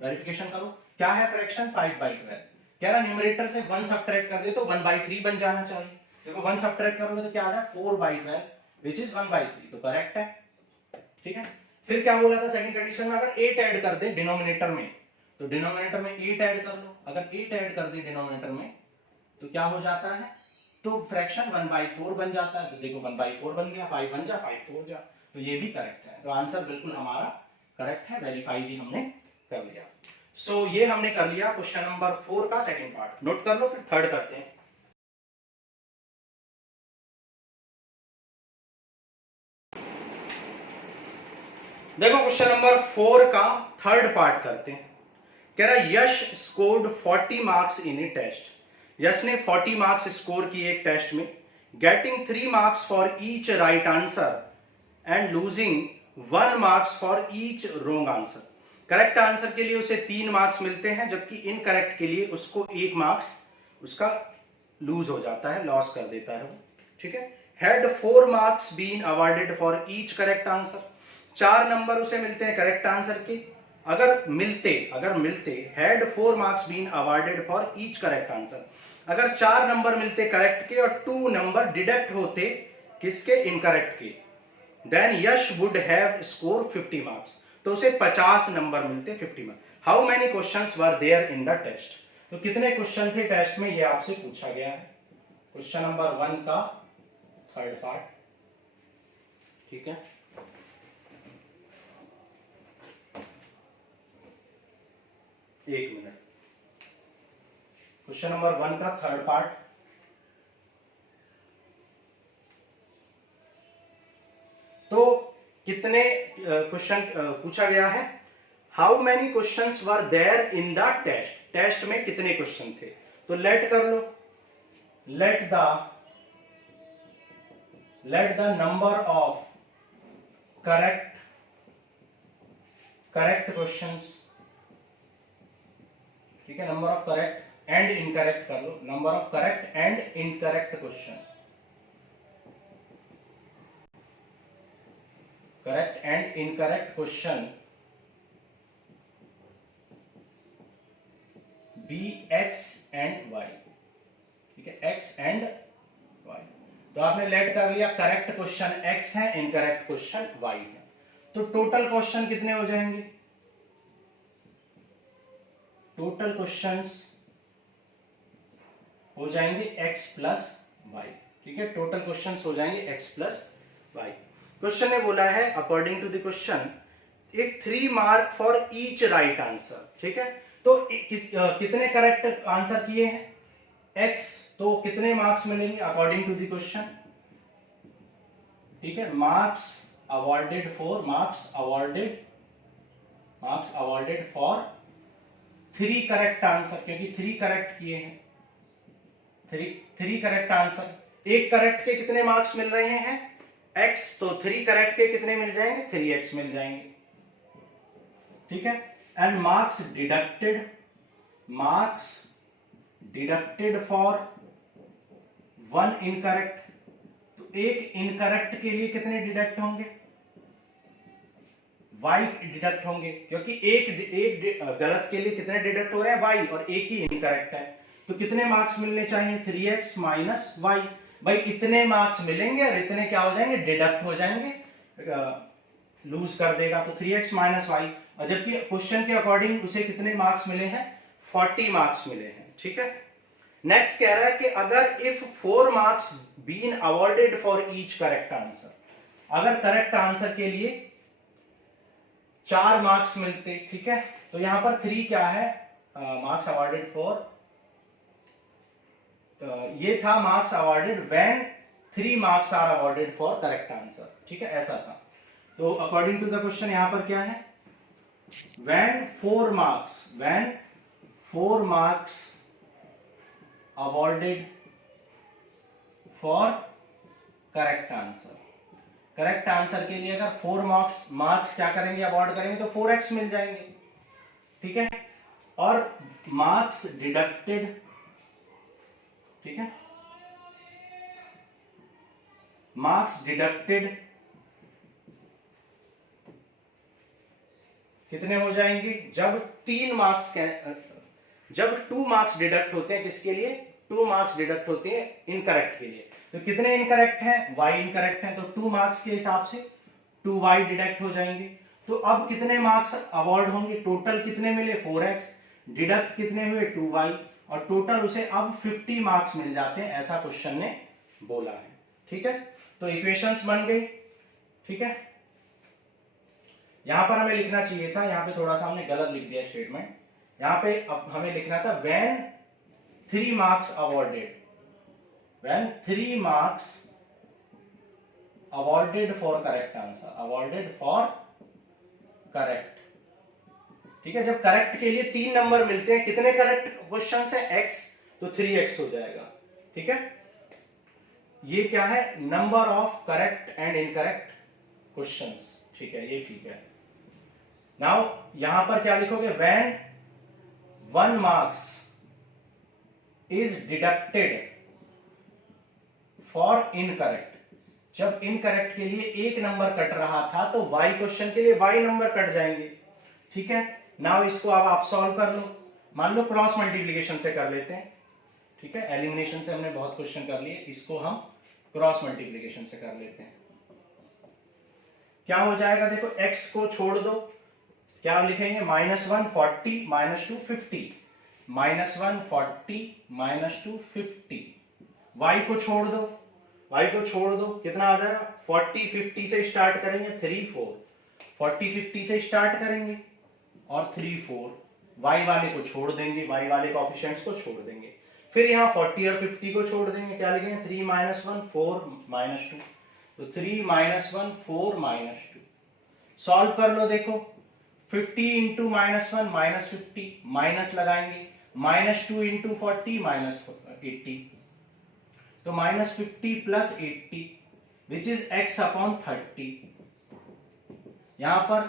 वेरिफिकेशन करो, क्या है फ्रैक्शन? 5/12। कह रहा न्यूमरेटर से 1 सब्ट्रैक्ट कर दे तो 1/3 बन जाना चाहिए। देखो 1 सब्ट्रैक्ट करोगे तो क्या आ जाए? 4/12 व्हिच इज 1/3, तो करेक्ट है। ठीक है, फिर क्या बोला था सेकंड कंडीशन में? अगर 8 ऐड कर दे डिनोमिनेटर में, तो डिनोमिनेटर में 8 ऐड कर लो। अगर 8 ऐड कर दे डिनोमिनेटर में तो क्या हो जाता है? तो फ्रैक्शन 1/4 बन जाता है। तो देखो 1/4 बन गया, 5 1 जा 5 4 जा, तो ये भी करेक्ट है। तो आंसर बिल्कुल हमारा करेक्ट है, वेरीफाई भी हमने कर लिया। सो ये हमने कर लिया क्वेश्चन नंबर 4 का सेकंड पार्ट। नोट कर लो, फिर थर्ड करते हैं। देखो क्वेश्चन नंबर 4 का थर्ड पार्ट करते हैं। कह रहा Yash scored 40 marks in a test. Yash ने 40 मार्क्स स्कोर किए एक टेस्ट में, getting 3 marks for each right answer and losing 1 marks for each wrong answer. Correct answer के लिए उसे 3 मार्क्स मिलते हैं, जबकि इनकरेक्ट के लिए उसको 1 मार्क्स उसका लूज हो जाता है, लॉस कर देता है वो। ठीक है, had 4 marks been awarded for each correct answer. 4 नंबर उसे मिलते हैं करेक्ट आंसर के। अगर मिलते had 4 marks been awarded for each correct answer, अगर 4 नंबर मिलते करेक्ट के और 2 नंबर डिडक्ट होते किसके? इनकरेक्ट के, then Yash would have score 50 marks, तो उसे 50 नंबर मिलते, 50 marks. How many questions were there in the test? तो कितने क्वेश्चन थे टेस्ट में, ये आपसे पूछा गया है। क्वेश्चन नंबर 1 का थर्ड पार्ट। ठीक है, एक मिनट। क्वेश्चन नंबर 1 का थर्ड पार्ट। तो कितने क्वेश्चन पूछा गया है? How many questions were there in the test? Test में कितने क्वेश्चन थे? तो लेट कर लो, let the number of correct questions, ठीक है, number of correct and incorrect कर लो, number of correct and incorrect question, correct and incorrect question be x and y. ठीक है, एक्स एंड वाई। तो आपने लेट कर लिया, करेक्ट क्वेश्चन एक्स है, इनकरेक्ट क्वेश्चन वाई है। तो टोटल क्वेश्चन कितने हो जाएंगे? टोटल क्वेश्चंस हो जाएंगे x प्लस वाई। ठीक है, टोटल क्वेश्चंस हो जाएंगे x प्लस वाई। क्वेश्चन ने बोला है according to the question if 3 mark for each right answer. ठीक है, तो कितने करेक्ट आंसर किए हैं? x, तो कितने मार्क्स मिलेंगे अकॉर्डिंग टू द क्वेश्चन? ठीक है, marks awarded for 3 correct answer, क्योंकि 3 करेक्ट किए हैं, 3 करेक्ट आंसर। एक करेक्ट के कितने मार्क्स मिल रहे हैं? x, तो 3 करेक्ट के कितने मिल जाएंगे? 3x मिल जाएंगे। ठीक है, and marks deducted for 1 incorrect, तो एक इनकरेक्ट के लिए कितने डिडक्ट होंगे? y डिडक्ट होंगे, क्योंकि एक गलत के लिए कितने डिडक्ट हो रहे हैं? y, और एक ही इनकरेक्ट है, तो कितने मार्क्स मिलने चाहिए? 3x minus y। भाई इतने मार्क्स मिलेंगे और इतने क्या हो जाएंगे? डिडक्ट हो जाएंगे, लूज कर देगा, तो 3x माइनस y। और जबकि क्वेश्चन के अकॉर्डिंग उसे कितने मार्क्स मिले हैं? 40 मार्क्स मिले हैं। ठीक है, नेक्स्ट कह रहा है कि अगर if 4 marks been awarded for each correct answer, अगर करेक्ट आंसर के लिए 4 मार्क्स मिलते, ठीक है, तो यहां पर 3 क्या है? मार्क्स अवॉर्डेड फॉर, ये था marks awarded when 3 marks are awarded for correct answer. ठीक है, ऐसा था। तो अकॉर्डिंग टू द क्वेश्चन यहां पर क्या है? When 4 marks awarded for correct answer, correct answer के लिए अगर 4 मार्क्स क्या करेंगे? अवॉर्ड करेंगे, तो 4x मिल जाएंगे। ठीक है, और मार्क्स डिडक्टेड, ठीक है, मार्क्स डिडक्टेड कितने हो जाएंगे? जब 3 मार्क्स जब 2 मार्क्स डिडक्ट होते हैं, किसके लिए? 2 मार्क्स डिडक्ट होते हैं इनकरेक्ट के लिए। तो कितने इनकरेक्ट हैं? y इनकरेक्ट है, तो 2 मार्क्स के हिसाब से 2y डिडक्ट हो जाएंगे। तो अब कितने मार्क्स अवॉर्ड होंगे? टोटल कितने मिले? 4x, डिडक्ट कितने हुए? 2y, और टोटल उसे अब 50 मार्क्स मिल जाते हैं, ऐसा क्वेश्चन ने बोला है। ठीक है, तो इक्वेशंस बन गई। ठीक है, यहां पर हमें लिखना चाहिए था, यहां पे थोड़ा सा हमने गलत लिख दिया स्टेटमेंट। यहां पे अब हमें लिखना था when 3 marks awarded, when 3 marks awarded for correct answer, awarded for correct. ठीक है, जब करेक्ट के लिए 3 नंबर मिलते हैं, कितने करेक्ट क्वेश्चन है? x, तो 3x हो जाएगा। ठीक है, ये क्या है? Number of correct and incorrect questions. ठीक है, ये ठीक है। नाउ यहां पर क्या लिखोगे? When 1 marks is deducted for incorrect, जब इनकरेक्ट के लिए 1 नंबर कट रहा था, तो y क्वेश्चन के लिए y नंबर कट जाएंगे। ठीक है, नाउ इसको अब आप सॉल्व कर लो। मान लो क्रॉस मल्टीप्लिकेशन से कर लेते हैं। ठीक है, एलिमिनेशन से हमने बहुत क्वेश्चन कर लिए, इसको हम क्रॉस मल्टीप्लिकेशन से कर लेते हैं। क्या हो जाएगा? देखो, x को छोड़ दो, क्या लिखेंगे? -1 40 -2 50, -1 40 -2 50। y को छोड़ दो, कितना आ जाएगा? 40 50 से स्टार्ट करेंगे, 3 4, 40 50 से स्टार्ट करेंगे और 3 4, y वाले को छोड़ देंगे, y वाले कोएफिशिएंट्स को छोड़ देंगे, फिर यहाँ 40 और 50 को छोड़ देंगे, क्या लिखेंगे? 3 -1 4 -2, तो 3 -1 4 -2। सॉल्व कर लो, देखो 50 इंटू -1 -50, माइनस लगाएंगे, -2 इंटू 40 -80, तो -50 plus 80 which is x upon 30। यहां पर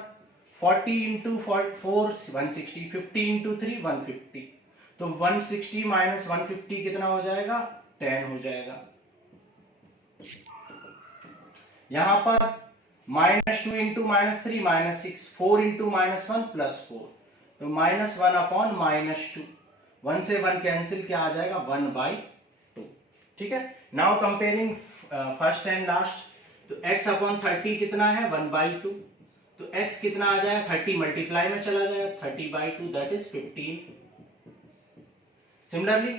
40 इंटू 4 160, 50 इंटू 3 150, तो 160 माइनस 150 कितना हो जाएगा? 10 हो जाएगा। यहां पर -2 इंटू -3 -6, 4 इंटू -1 +4, तो -1 अपॉन -2, 1 से 1 कैंसिल, क्या आ जाएगा? 1/2। ठीक है, now comparing first and last, तो x अपॉन 30 कितना है? 1/2, तो x कितना आ जाएगा? 30 मल्टीप्लाई में चला जाएगा, 30/2 that is 15। Similarly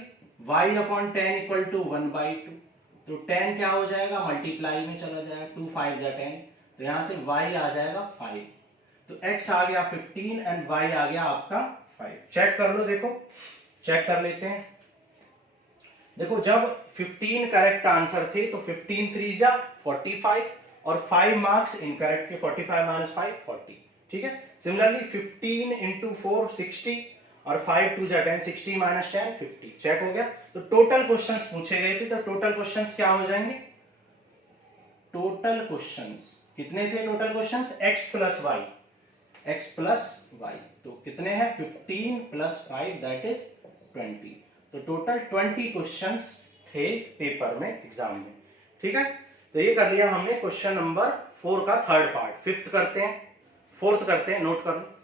y upon 10 equal to 1/2, तो 10 क्या हो जाएगा? मल्टीप्लाई में चला जाएगा, 2 5 जा 10, तो यहां से y आ जाएगा 5, तो x आ गया 15 एंड y आ गया आपका 5। चेक कर लो, देखो चेक कर लेते हैं। देखो जब 15 करेक्ट आंसर थे तो 15 3 जा 45 और 5 मार्क्स इनकरेक्ट के, 45 माइनस 5 40, ठीक है। सिमिलरली 15 इंटू 4 60 और 5 2 जा 10, 60 माइनस 10 50, चेक हो गया। तो टोटल क्वेश्चंस पूछे गए थे, तो टोटल क्वेश्चंस क्या हो जाएंगे, टोटल क्वेश्चंस कितने थे, total questions x plus y, तो कितने हैं 15 प्लस 5 दैट इज 20, तो टोटल 20 क्वेश्चंस थे पेपर में, एग्जाम में, ठीक है। तो ये कर लिया हमने क्वेश्चन नंबर 4 का थर्ड पार्ट। फिफ्थ करते हैं, फोर्थ करते हैं, नोट कर लो।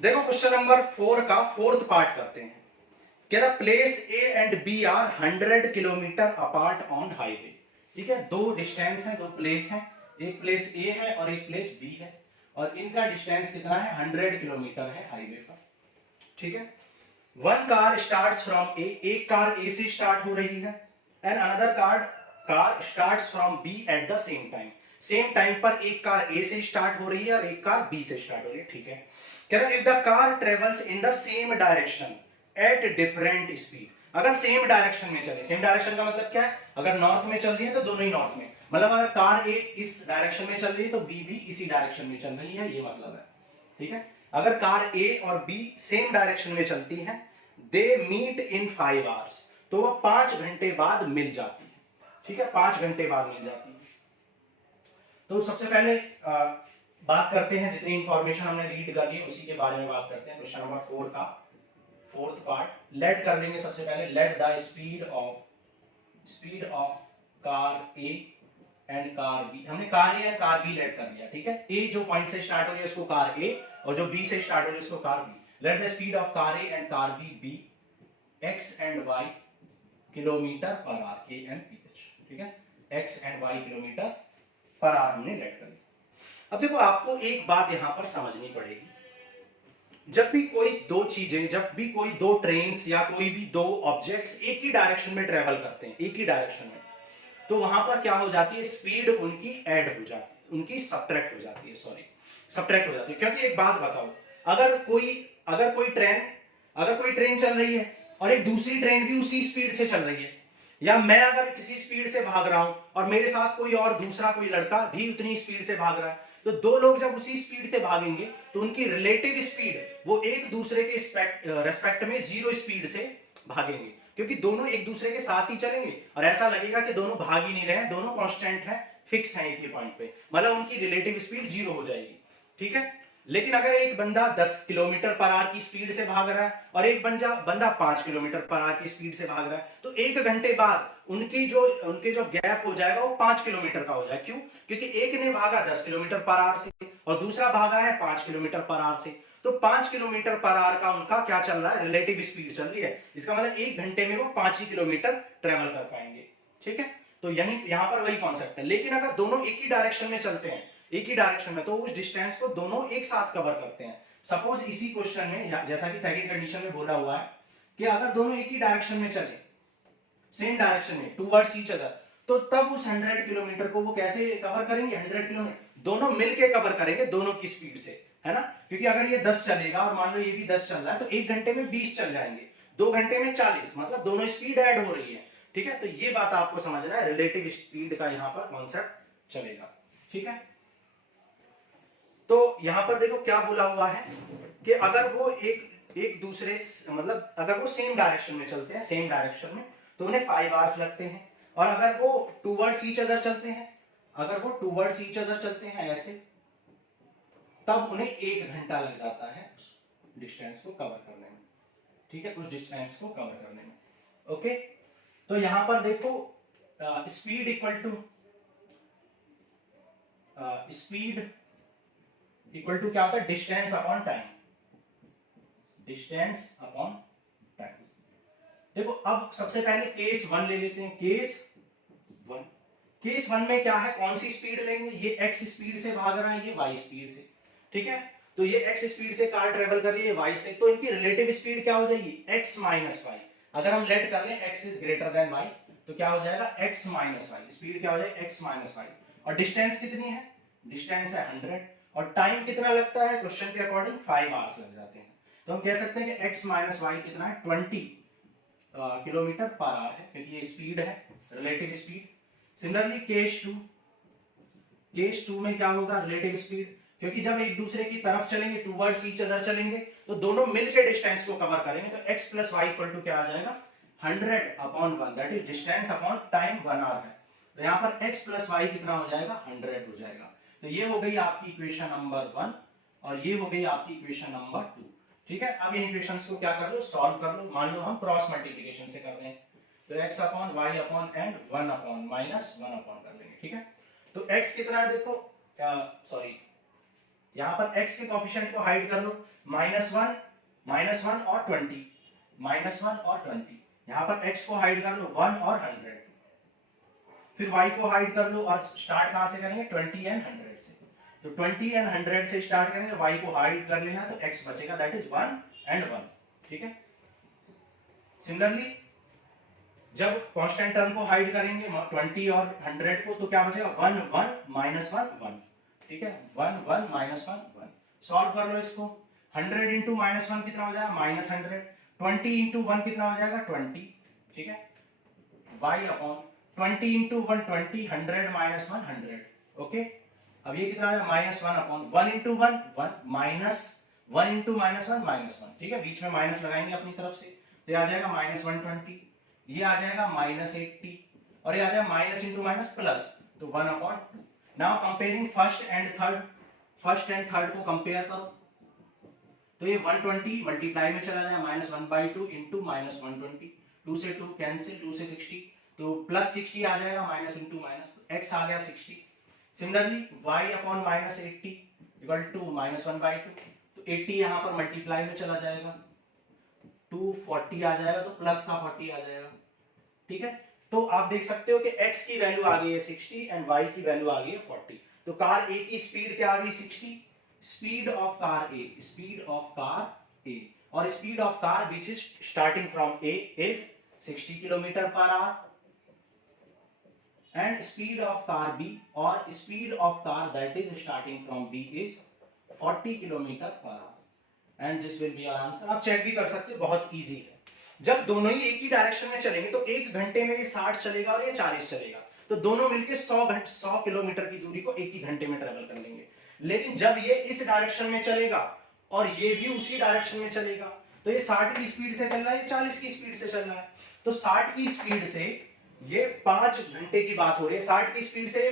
देखो क्वेश्चन नंबर 4 का फोर्थ पार्ट करते हैं। कह रहा place A and B are 100 kilometre apart on highway, ठीक है। दो डिस्टेंस है, दो प्लेस है, एक प्लेस ए है और एक प्लेस बी है, और इनका डिस्टेंस कितना है 100 किलोमीटर है हाईवे पर, ठीक है। One car starts from A, एक कार ए से स्टार्ट हो रही है, and another car starts from B at the same time, same time पर एक कार ए से स्टार्ट हो रही है और एक कार बी से स्टार्ट हो रही है, ठीक है। कह रहा if the car travels in the same direction at different speed, अगर सेम डायरेक्शन में चले, सेम डायरेक्शन का मतलब क्या है, अगर नॉर्थ में चल रही है तो दोनों ही नॉर्थ में, मतलब अगर कार ए इस डायरेक्शन में चल रही है तो बी भी इसी डायरेक्शन में चल रही है, ये मतलब है, ठीक है। अगर कार ए और बी सेम डायरेक्शन में चलती है, दे मीट इन 5 आवर्स, तो वो 5 घंटे बाद मिल जाती है, ठीक है, 5 घंटे बाद मिल जाती है। तो सबसे पहले बात करते हैं, जितनी इंफॉर्मेशन हमने रीड कर ली उसी के बारे में बात करते हैं। क्वेश्चन नंबर 4 का फोर्थ पार्ट लेट कर लेंगे सबसे पहले। Let the speed of car A and car B, हमने कार ए और कार बी लेट कर लिया, ठीक है। ए जो पॉइंट से स्टार्ट हो रही है उसको कार ए, और जो बी से स्टार्ट हो रही है उसको car B. Let the speed of car A and car B be x and y kilometre per hour, k and p h, ठीक है। X and y kilometre per hour हमने लेट कर लिया। अब देखो आपको एक बात यहां पर समझनी पड़ेगी, जब भी कोई दो चीजें, जब भी कोई दो ट्रेन्स या कोई भी दो ऑब्जेक्ट्स एक ही डायरेक्शन में ट्रेवल करते हैं, एक ही डायरेक्शन में, तो वहां पर क्या हो जाती है, स्पीड उनकी ऐड हो जाती है, उनकी सब्ट्रैक्ट हो जाती है, सॉरी सब्ट्रैक्ट हो जाती है। क्योंकि एक बात बताओ, अगर कोई ट्रेन चल रही है और एक दूसरी ट्रेन भी उसी स्पीड से चल रही है, या मैं अगर किसी स्पीड से भाग रहा हूं और मेरे साथ कोई और दूसरा कोई लड़का भी उतनी स्पीड से भाग रहा है, तो दो लोग जब उसी स्पीड से भागेंगे तो उनकी रिलेटिव स्पीड वो एक दूसरे के रेस्पेक्ट में 0 स्पीड से भागेंगे, क्योंकि दोनों एक दूसरे के साथ ही चलेंगे और ऐसा लगेगा कि दोनों भाग ही नहीं रहे हैं, दोनों कांस्टेंट हैं, फिक्स हैं एक ही पॉइंट पे, मतलब उनकी रिलेटिव स्पीड 0 हो जाएगी, ठीक है। लेकिन अगर एक बंदा 10 किलोमीटर पर आवर की स्पीड से भाग रहा है और एक बंदा 5 किलोमीटर पर आवर की स्पीड से भाग रहा है, तो 1 घंटे बाद उनके जो गैप हो जाएगा वो 5 किलोमीटर का हो जाएगा। क्यों? क्योंकि एक ने भागा 10 किलोमीटर पर आवर से और दूसरा भागा है 5 किलोमीटर पर आवर से, तो 5 किलोमीटर पर आवर का उनका क्या चल रहा है, रिलेटिव स्पीड चल रही है। इसका मतलब 1 घंटे में वो 5 ही किलोमीटर ट्रेवल कर पाएंगे, ठीक है। तो यहां पर वही कॉन्सेप्ट है। लेकिन अगर दोनों एक ही डायरेक्शन में चलते हैं, एक ही डायरेक्शन में, तो उस डिस्टेंस को दोनों एक साथ कवर करते हैं। सपोज इसी क्वेश्चन में, जैसा कि सेकंड कंडीशन में बोला हुआ है कि अगर दोनों एक ही डायरेक्शन में चले, सेम डायरेक्शन में टुवर्ड्स ईच अदर, तो तब उस 100 किलोमीटर को वो कैसे कवर करेंगे, 100 किलोमीटर दोनों मिलके कवर करेंगे, दोनों की स्पीड से, है ना। क्योंकि अगर ये 10 चलेगा और मान लो ये भी 10 चल रहा है, तो 1 घंटे में 20 चल जाएंगे, 2 घंटे में 40, मतलब दोनों स्पीड ऐड हो रही है, ठीक है। तो ये बात आपको समझना है, रिलेटिव स्पीड का यहां पर कॉन्सेप्ट चलेगा, ठीक है। तो यहां पर देखो क्या बोला हुआ है कि अगर वो एक दूसरे, मतलब अगर वो सेम डायरेक्शन में चलते हैं, सेम डायरेक्शन में, तो उन्हें 5 आवर्स लगते हैं, और अगर वो टुवर्ड्स ईच अदर चलते हैं, अगर वो टुवर्ड्स ईच अदर चलते हैं ऐसे, तब उन्हें 1 घंटा लग जाता है उस डिस्टेंस को कवर करने में, ठीक है, उस डिस्टेंस को कवर करने में, ओके। तो यहां पर देखो स्पीड इक्वल टू क्या होता है, distance upon time, distance upon time. देखो अब सबसे पहले केस 1 ले लेते हैं, केस 1 में क्या है, कौन सी स्पीड लेंगे, ये x स्पीड से भाग रहा है, ये y स्पीड से, ठीक है। तो ये x स्पीड से कार ट्रेवल कर रही है y से, तो इनकी रिलेटिव स्पीड क्या हो जाएगी, x माइनस y। अगर हम लेट कर लें x is greater than y, तो क्या हो जाएगा x माइनस y, स्पीड क्या हो जाएगी x माइनस y, और डिस्टेंस कितनी है, डिस्टेंस है 100, और टाइम कितना लगता है क्वेश्चन के अकॉर्डिंग 5 आवर्स लग जाते हैं। तो हम कह सकते हैं कि x माइनस वाई कितना है 20 किलोमीटर पर आवर है, क्योंकि ये स्पीड है, relative speed. Similarly case two में क्या होगा, रिलेटिव स्पीड, क्योंकि जब एक दूसरे की तरफ चलेंगे, टूवर्ड्स ईच अदर चलेंगे, तो दोनों मिलकर डिस्टेंस को कवर करेंगे। तो x plus Y equal to क्या आ जाएगा 100 upon 1, that is distance upon time 1 hour है। तो यहाँ पर x प्लस वाई कितना हो जाएगा 100 हो जाएगा। तो ये हो गई आपकी इक्वेशन नंबर 1 और ये हो गई आपकी इक्वेशन नंबर 2। ठीक है, अब इन इक्वेशंस को क्या कर लो, सॉल्व कर लो। मान लो हम क्रॉस मल्टीप्लिकेशन से कर रहे हैं, तो x upon y upon and 1 upon minus 1 upon कर लेंगे। ठीक है, तो x कितना है देखो, सॉरी यहाँ पर x के कोफिशिएंट को हाइड कर लो, -1 और 20, -1 और 20। यहाँ पर x को हाइड कर लो 1 और 100, फिर y को हाइड कर लो और स्टार्ट कहां से करेंगे 20 एंड 100 से। तो 20 एंड 100 से स्टार्ट करेंगे, y को हाइड कर लेना, तो x बचेगा दैट इज 1 एंड 1। ठीक है, सिमिलरली जब कांस्टेंट टर्म को हाइड करेंगे 20 और 100 को, तो क्या बचेगा 1 1 माइनस 1 1। ठीक है, 1 1 माइनस 1 1। सॉल्व कर लो इसको, 100 इंटू माइनस 1 कितना हो जाएगा -100, 20 इंटू 1 कितना हो जाएगा 20। ठीक है, y upon 20 into 1 20, 100 minus 1 100। Okay, अब ये कितना आया -1 अपॉन 1 इंटू 1 1 माइनस 1 इंटू -1 -1। ठीक है, बीच में माइनस लगाएंगे अपनी तरफ से, तो ये आ जाएगा -120, ये आ जाएगा -80 और ये आ जाएगा माइनस इंटू माइनस प्लस, तो 1 upon 2। Now comparing first and third को कंपेयर करो, तो ये 120 मल्टीप्लाई में चला जाएगा -1/2 इंटू -120, 2 से 2 कैंसिल, 2 से 60, तो +60 आ जाएगा, माइनस इंटू माइनस, x आ गया 60। Similarly y upon -80 equal to -1/2, तो 80 यहाँ पर मल्टीप्लाई में चला जाएगा, 240 आ जाएगा, तो प्लस का 40 आ जाएगा। ठीक है, तो आप देख सकते हो कि x की वैल्यू आ गई है 60 एंड y की वैल्यू आ गई है 40। तो कार A की स्पीड क्या आ गई 60, स्पीड ऑफ कार A, और speed of car which is starting from A is 60 kilometre per our, and speed of car B or speed of car that is starting from B is 40 kilometre per our, and this will be our answer। आप check भी कर सकते हो, बहुत easy है। जब दोनों ही एक ही डायरेक्शन में चलेंगे, तो एक घंटे में ये 60 चलेगा और ये 40 चलेगा, तो दोनों मिलके 100 किलोमीटर की दूरी को एक ही घंटे में ट्रेवल कर लेंगे। लेकिन जब ये इस डायरेक्शन में चलेगा और ये भी उसी डायरेक्शन में चलेगा, तो ये 60 की स्पीड से चल रहा है, ये 40 की स्पीड से चल रहा है, तो 60 की स्पीड से ये 5 घंटे की बात हो रही है, 60 की स्पीड से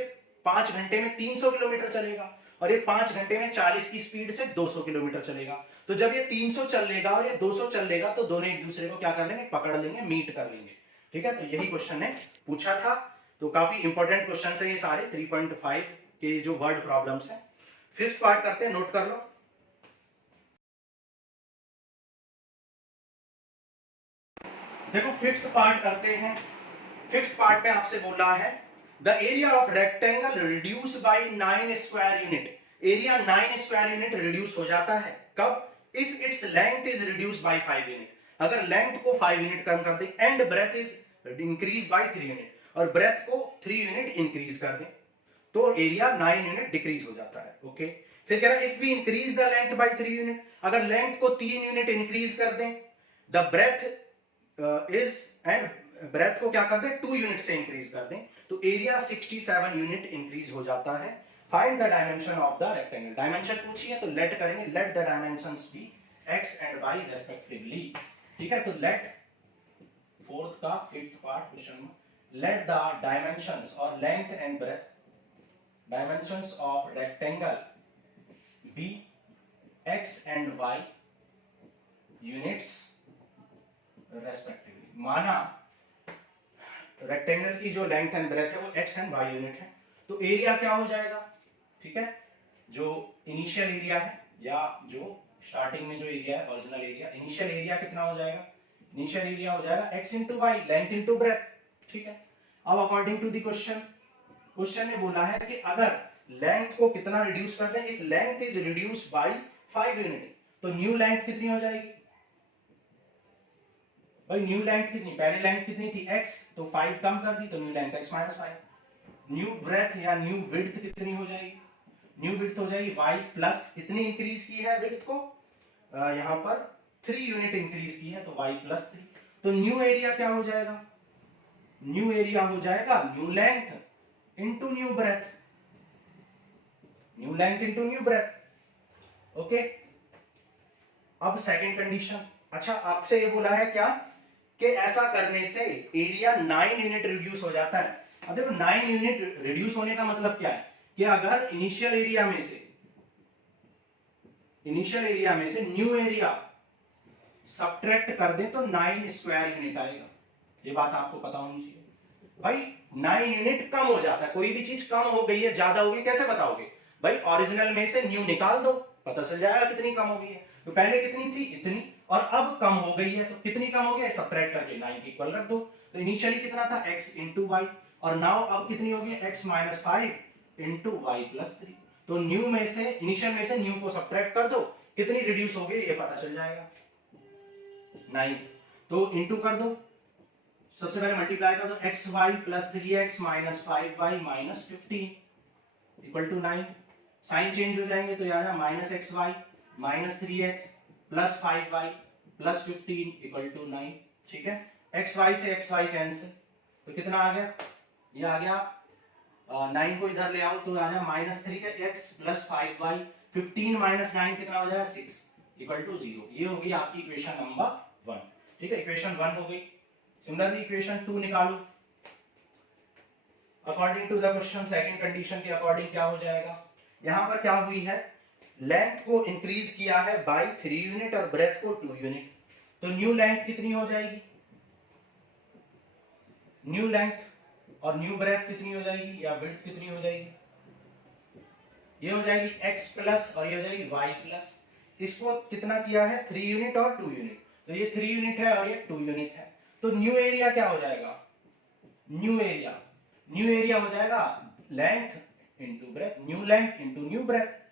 5 घंटे में 300 किलोमीटर चलेगा, और ये 5 घंटे में 40 की स्पीड से 200 किलोमीटर चलेगा। तो जब ये 300 चल लेगा और ये 200 चल लेगा, तो दोनों एक दूसरे को क्या कर लेंगे, पकड़ लेंगे, मीट कर लेंगे। ठीक है, तो यही क्वेश्चन ने पूछा था। तो काफी इंपॉर्टेंट क्वेश्चन है ये सारे, 3.5 के जो वर्ड प्रॉब्लम्स है। फिफ्थ पार्ट करते हैं, नोट कर लो। देखो फिफ्थ पार्ट करते हैं। फिफ्थ पार्ट में आपसे बोला है the area of rectangle reduce by 9 square unit. Area 9 square unit reduce हो जाता है कब, if its length is reduce by 5 unit, अगर लेंथ को 5 यूनिट कम कर दें, and breadth is increase by 3 unit, और ब्रेथ को 3 यूनिट इंक्रीज कर दें, तो एरिया 9 यूनिट डिक्रीज हो जाता है। ओके, फिर कह रहा है if we increase the length by 3 unit, अगर लेंथ को 3 यूनिट इंक्रीज कर दें, the breadth is and breadth को क्या कर दें 2 यूनिट से इंक्रीज कर दें, तो एरिया 67 यूनिट इंक्रीज हो जाता है। Find the dimension of the rectangle, dimension पूछी है तो लेट करेंगे, let the dimensions be x and y respectively. ठीक है, तो लेट फोर्थ का फिफ्थ पार्ट क्वेश्चन में, लेट द डायमेंशंस और length and breadth, dimensions of rectangle be x and y units respectively. माना रेक्टेंगल की जो लेंथ एंड ब्रेथ है वो x एंड y यूनिट है, तो एरिया क्या हो जाएगा, ठीक है, जो इनिशियल एरिया है या जो स्टार्टिंग में जो एरिया है ओरिजिनल एरिया, इनिशियल एरिया कितना हो जाएगा, इनिशियल एरिया हो जाएगा x into y, length into breadth. ठीक है, अब अकॉर्डिंग टू द क्वेश्चन ने बोला है कि अगर लेंथ को कितना रिड्यूस कर दें, if length is reduce by 5 unit, तो न्यू लेंथ कितनी हो जाएगी भाई, न्यू लेंथ कितनी, पहले लेंथ कितनी थी x, तो 5 कम कर दी तो new length x -5। New breadth या न्यू विड्थ कितनी हो जाएगी, न्यू विड्थ हो जाएगी y प्लस, कितनी इंक्रीज की है विड्थ को, यहाँ पर 3 यूनिट इंक्रीज की है तो y प्लस 3। तो न्यू एरिया क्या हो जाएगा, न्यू एरिया हो जाएगा new length into new breadth, new length into new breadth. Okay, अब सेकंड कंडीशन। अच्छा, आपसे ये बोला है क्या कि ऐसा करने से एरिया 9 यूनिट रिड्यूस हो जाता है। अब देखो 9 यूनिट रिड्यूस होने का मतलब क्या है कि अगर इनिशियल एरिया में से न्यू एरिया सब्ट्रैक्ट कर दे तो 9 स्क्वायर यूनिट आएगा। ये बात आपको पता होनी चाहिए भाई। 9 यूनिट कम हो जाता है, कोई भी चीज कम हो गई है ज्यादा हो गई कैसे बताओगे भाई, ओरिजिनल में से न्यू निकाल दो पता चल जाएगा कितनी कम हो गई है। तो पहले कितनी थी, इतनी, और अब कम हो गई है तो कितनी कम हो गई है, सब्ट्रैक्ट करके 9 के इक्वल रख दो। तो इनिशियली कितना था x इंटू वाई, और नाउ अब कितनी हो गई x minus 5 into y plus 3। तो न्यू में से, इनिशियल में से न्यू को सब्ट्रैक्ट कर दो, कितनी रिड्यूस हो गई ये पता चल जाएगा 9। तो इंटू कर दो, सबसे पहले मल्टीप्लाई कर दो, x y plus 3x minus 5y minus 15 equal to 9। Sign change हो जाएंगे तो यहाँ minus x y minus 3x plus 5y plus 15 equal to 9। ठीक है, एक्स वाई से एक्स वाई कैंसिल, तो कितना आ गया, ये आ गया 9 को इधर ले आओ तो आ जाएगा minus 3x plus 5y, 15 minus 9 कितना हो जाएगा 6 इक्वल टू 0। ये हो गई आपकी इक्वेशन नंबर 1। ठीक है, इक्वेशन 1 हो गई। सिमिलरली इक्वेशन 2 निकालो। According to the question second condition के अकॉर्डिंग क्या हो जाएगा, यहां पर क्या हुई है, लेंथ को इंक्रीज किया है बाय 3 यूनिट और ब्रेथ को 2 यूनिट। तो न्यू लेंथ कितनी हो जाएगी, न्यू लेंथ और न्यू ब्रेथ कितनी हो जाएगी या विड्थ कितनी हो जाएगी, ये हो जाएगी x प्लस और ये हो जाएगी y प्लस। इसको कितना किया है 3 यूनिट और 2 यूनिट, तो ये 3 यूनिट है और ये 2 यूनिट है। तो न्यू एरिया क्या हो जाएगा, न्यू एरिया हो जाएगा length into breadth, new length into new breadth.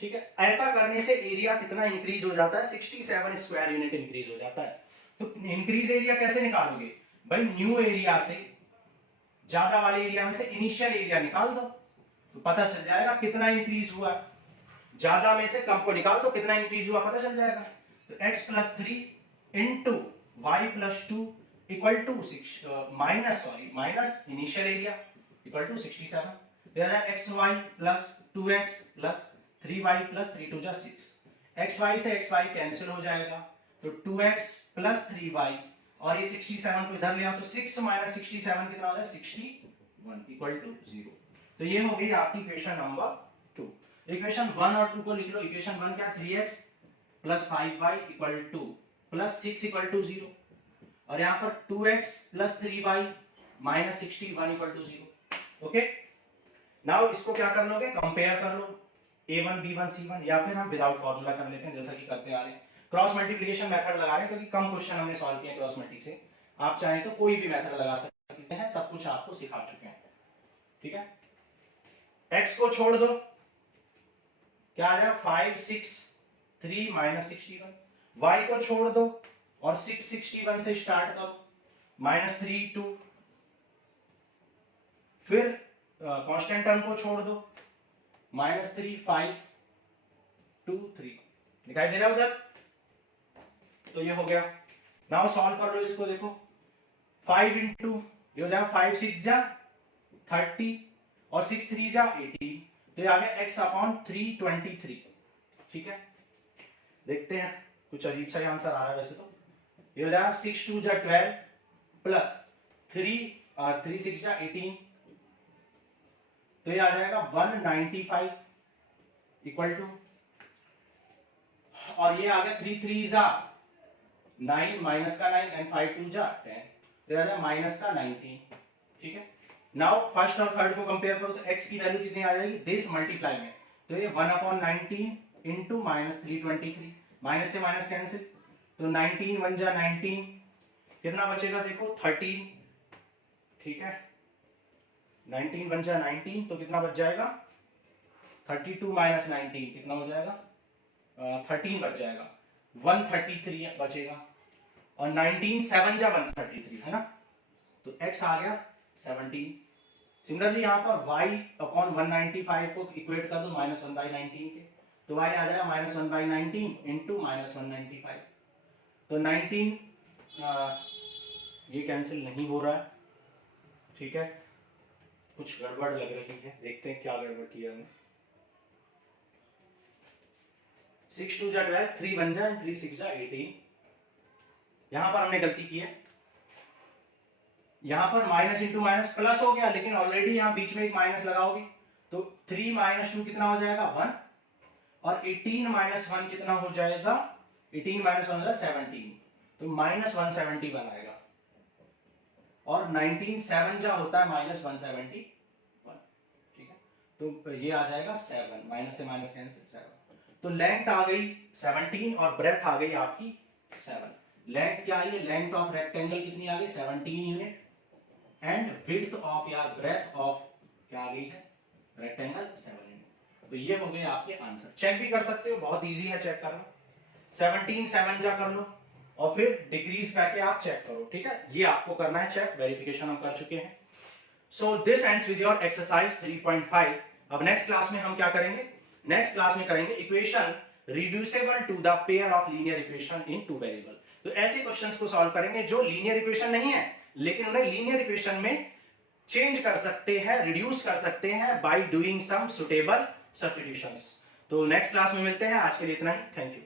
ठीक है, ऐसा करने से एरिया कितना इंक्रीज हो जाता है, 67 स्क्वायर यूनिट इंक्रीज हो जाता है। तो इंक्रीज एरिया कैसे निकालोगे भाई, न्यू एरिया से ज्यादा वाले एरिया में से इनिशियल एरिया निकाल दो तो पता चल जाएगा कितना इंक्रीज हुआ, ज्यादा में से कम को निकाल दो कितना इंक्रीज हुआ पता चल जाएगा। तो x plus 3 into y plus 2 equal to minus initial area equal to 67। तो आ जाएगा x y plus 2x plus 3y plus 3 2 जा 6, एक्स वाई से एक्स वाई कैंसिल हो जाएगा तो 2x प्लस 3y, और ये 67 को इधर ले आओ तो 6 माइनस 67 कितना हो जाएगा 61 इक्वल टू 0। तो ये हो गई आपकी इक्वेशन नंबर 2। इक्वेशन 1 और 2 को लिख लो। इक्वेशन 1 क्या, 3x plus 5y equal to plus 6 equal to 0, और यहाँ पर 2x plus 3y minus 61 equal to 0। Okay, now इसको क्या कर लोगे, कंपेयर कर लो a1 b1 c1, या फिर हम विदाउट फॉर्मूला कर लेते हैं जैसा कि करते आ रहे हैं। क्रॉस मल्टीप्लिकेशन मेथड लगा रहे हैं क्योंकि कम क्वेश्चन हमने सॉल्व किए क्रॉस मल्टी से। आप चाहें तो कोई भी मेथड लगा सकते हैं, सब कुछ आपको सिखा चुके हैं। ठीक है, x को छोड़ दो, क्या आ जाएगा 5 6 3 माइनस 61, y को छोड़ दो और 6 61 से स्टार्ट करो, माइनस 3 2, फिर कांस्टेंट टर्म को छोड़ दो, माइनस 3 5 2 3, दिखाई दे रहा है उधर। तो ये हो गया। नाउ सॉल्व कर लो इसको, देखो 5 इंटू ये हो जाएगा 5 6 जा 30 और 6 3 जा 18, तो ये आ गया x अपॉन 323। ठीक है, देखते हैं कुछ अजीब सा आंसर आ रहा है वैसे तो। ये हो जाएगा 6 2 जा 12 प्लस 3 6 जा 18, तो ये आ जाएगा 195 इक्वल टू, और ये आ गया 3 3 जा 9 माइनस का 9 एंड 5 2 जा 10, तो ये आ जाएगा माइनस का 19। ठीक है, नाउ फर्स्ट और थर्ड को कंपेयर करो तो x की वैल्यू कितनी आ जाएगी, दिस मल्टीप्लाई में, तो ये 1 अपॉन 19 इंटू माइनस 323, माइनस से माइनस कैंसिल, तो 19 1 जा 19, कितना बचेगा देखो 13। ठीक है, 19 1 जा 19, तो कितना बच जाएगा 32 माइनस 19 कितना हो जाएगा 13 बच जाएगा, 133 बचेगा, और 19 7 जा 133 है ना, तो x आ गया 17। सिमिलरली यहाँ पर y अपॉन 195 को इक्वेट कर दो -1/19 के, तो y आ जाएगा -1/19 इंटू -195। तो 19 ये कैंसिल नहीं हो रहा है, ठीक है, कुछ गड़बड़ लग रही है, देखते हैं क्या गड़बड़ किया हमने। 6 2 जा 12, 3 बन जाए, 3 6 जा 18। यहां पर हमने गलती की है, यहां पर माइनस इंटू माइनस प्लस हो गया, लेकिन ऑलरेडी यहां बीच में एक माइनस लगाओगे तो 3 - 2 कितना हो जाएगा 1, और 18 - 1 कितना हो जाएगा, 18 - 1 हो जाएगा 17, तो -171 आएगा, और 19 7 जा होता है -171, ठीक है, तो ये आ जाएगा 7, माइनस से माइनस कैंसिल 7। तो लेंथ आ गई 17 और ब्रेथ आ गई आपकी 7। लेंथ क्या आई है, लेंथ ऑफ रेक्टेंगल कितनी आ गई 17 यूनिट, एंड विड्थ ऑफ या ब्रेथ ऑफ क्या आ गई है रेक्टेंगल 7 यूनिट। तो ये हो गए आपके आंसर। चेक भी कर सकते हो, बहुत इजी है चेक करना। 17 7 जा कर लो और फिर डिक्रीज करके आप चेक करो, ठीक है, ये आपको करना है चेक, वेरिफिकेशन हम कर चुके हैं। So this ends with your exercise 3.5। अब नेक्स्ट क्लास में हम क्या करेंगे, नेक्स्ट क्लास में करेंगे equation reducible to the pair of linear equation in two variable. तो ऐसे क्वेश्चंस को सॉल्व करेंगे जो लीनियर इक्वेशन नहीं है, लेकिन उन्हें लीनियर इक्वेशन में चेंज कर सकते हैं, रिड्यूस कर सकते हैं by doing some suitable substitutions. तो नेक्स्ट क्लास में मिलते हैं, आज के लिए इतना ही, थैंक यू।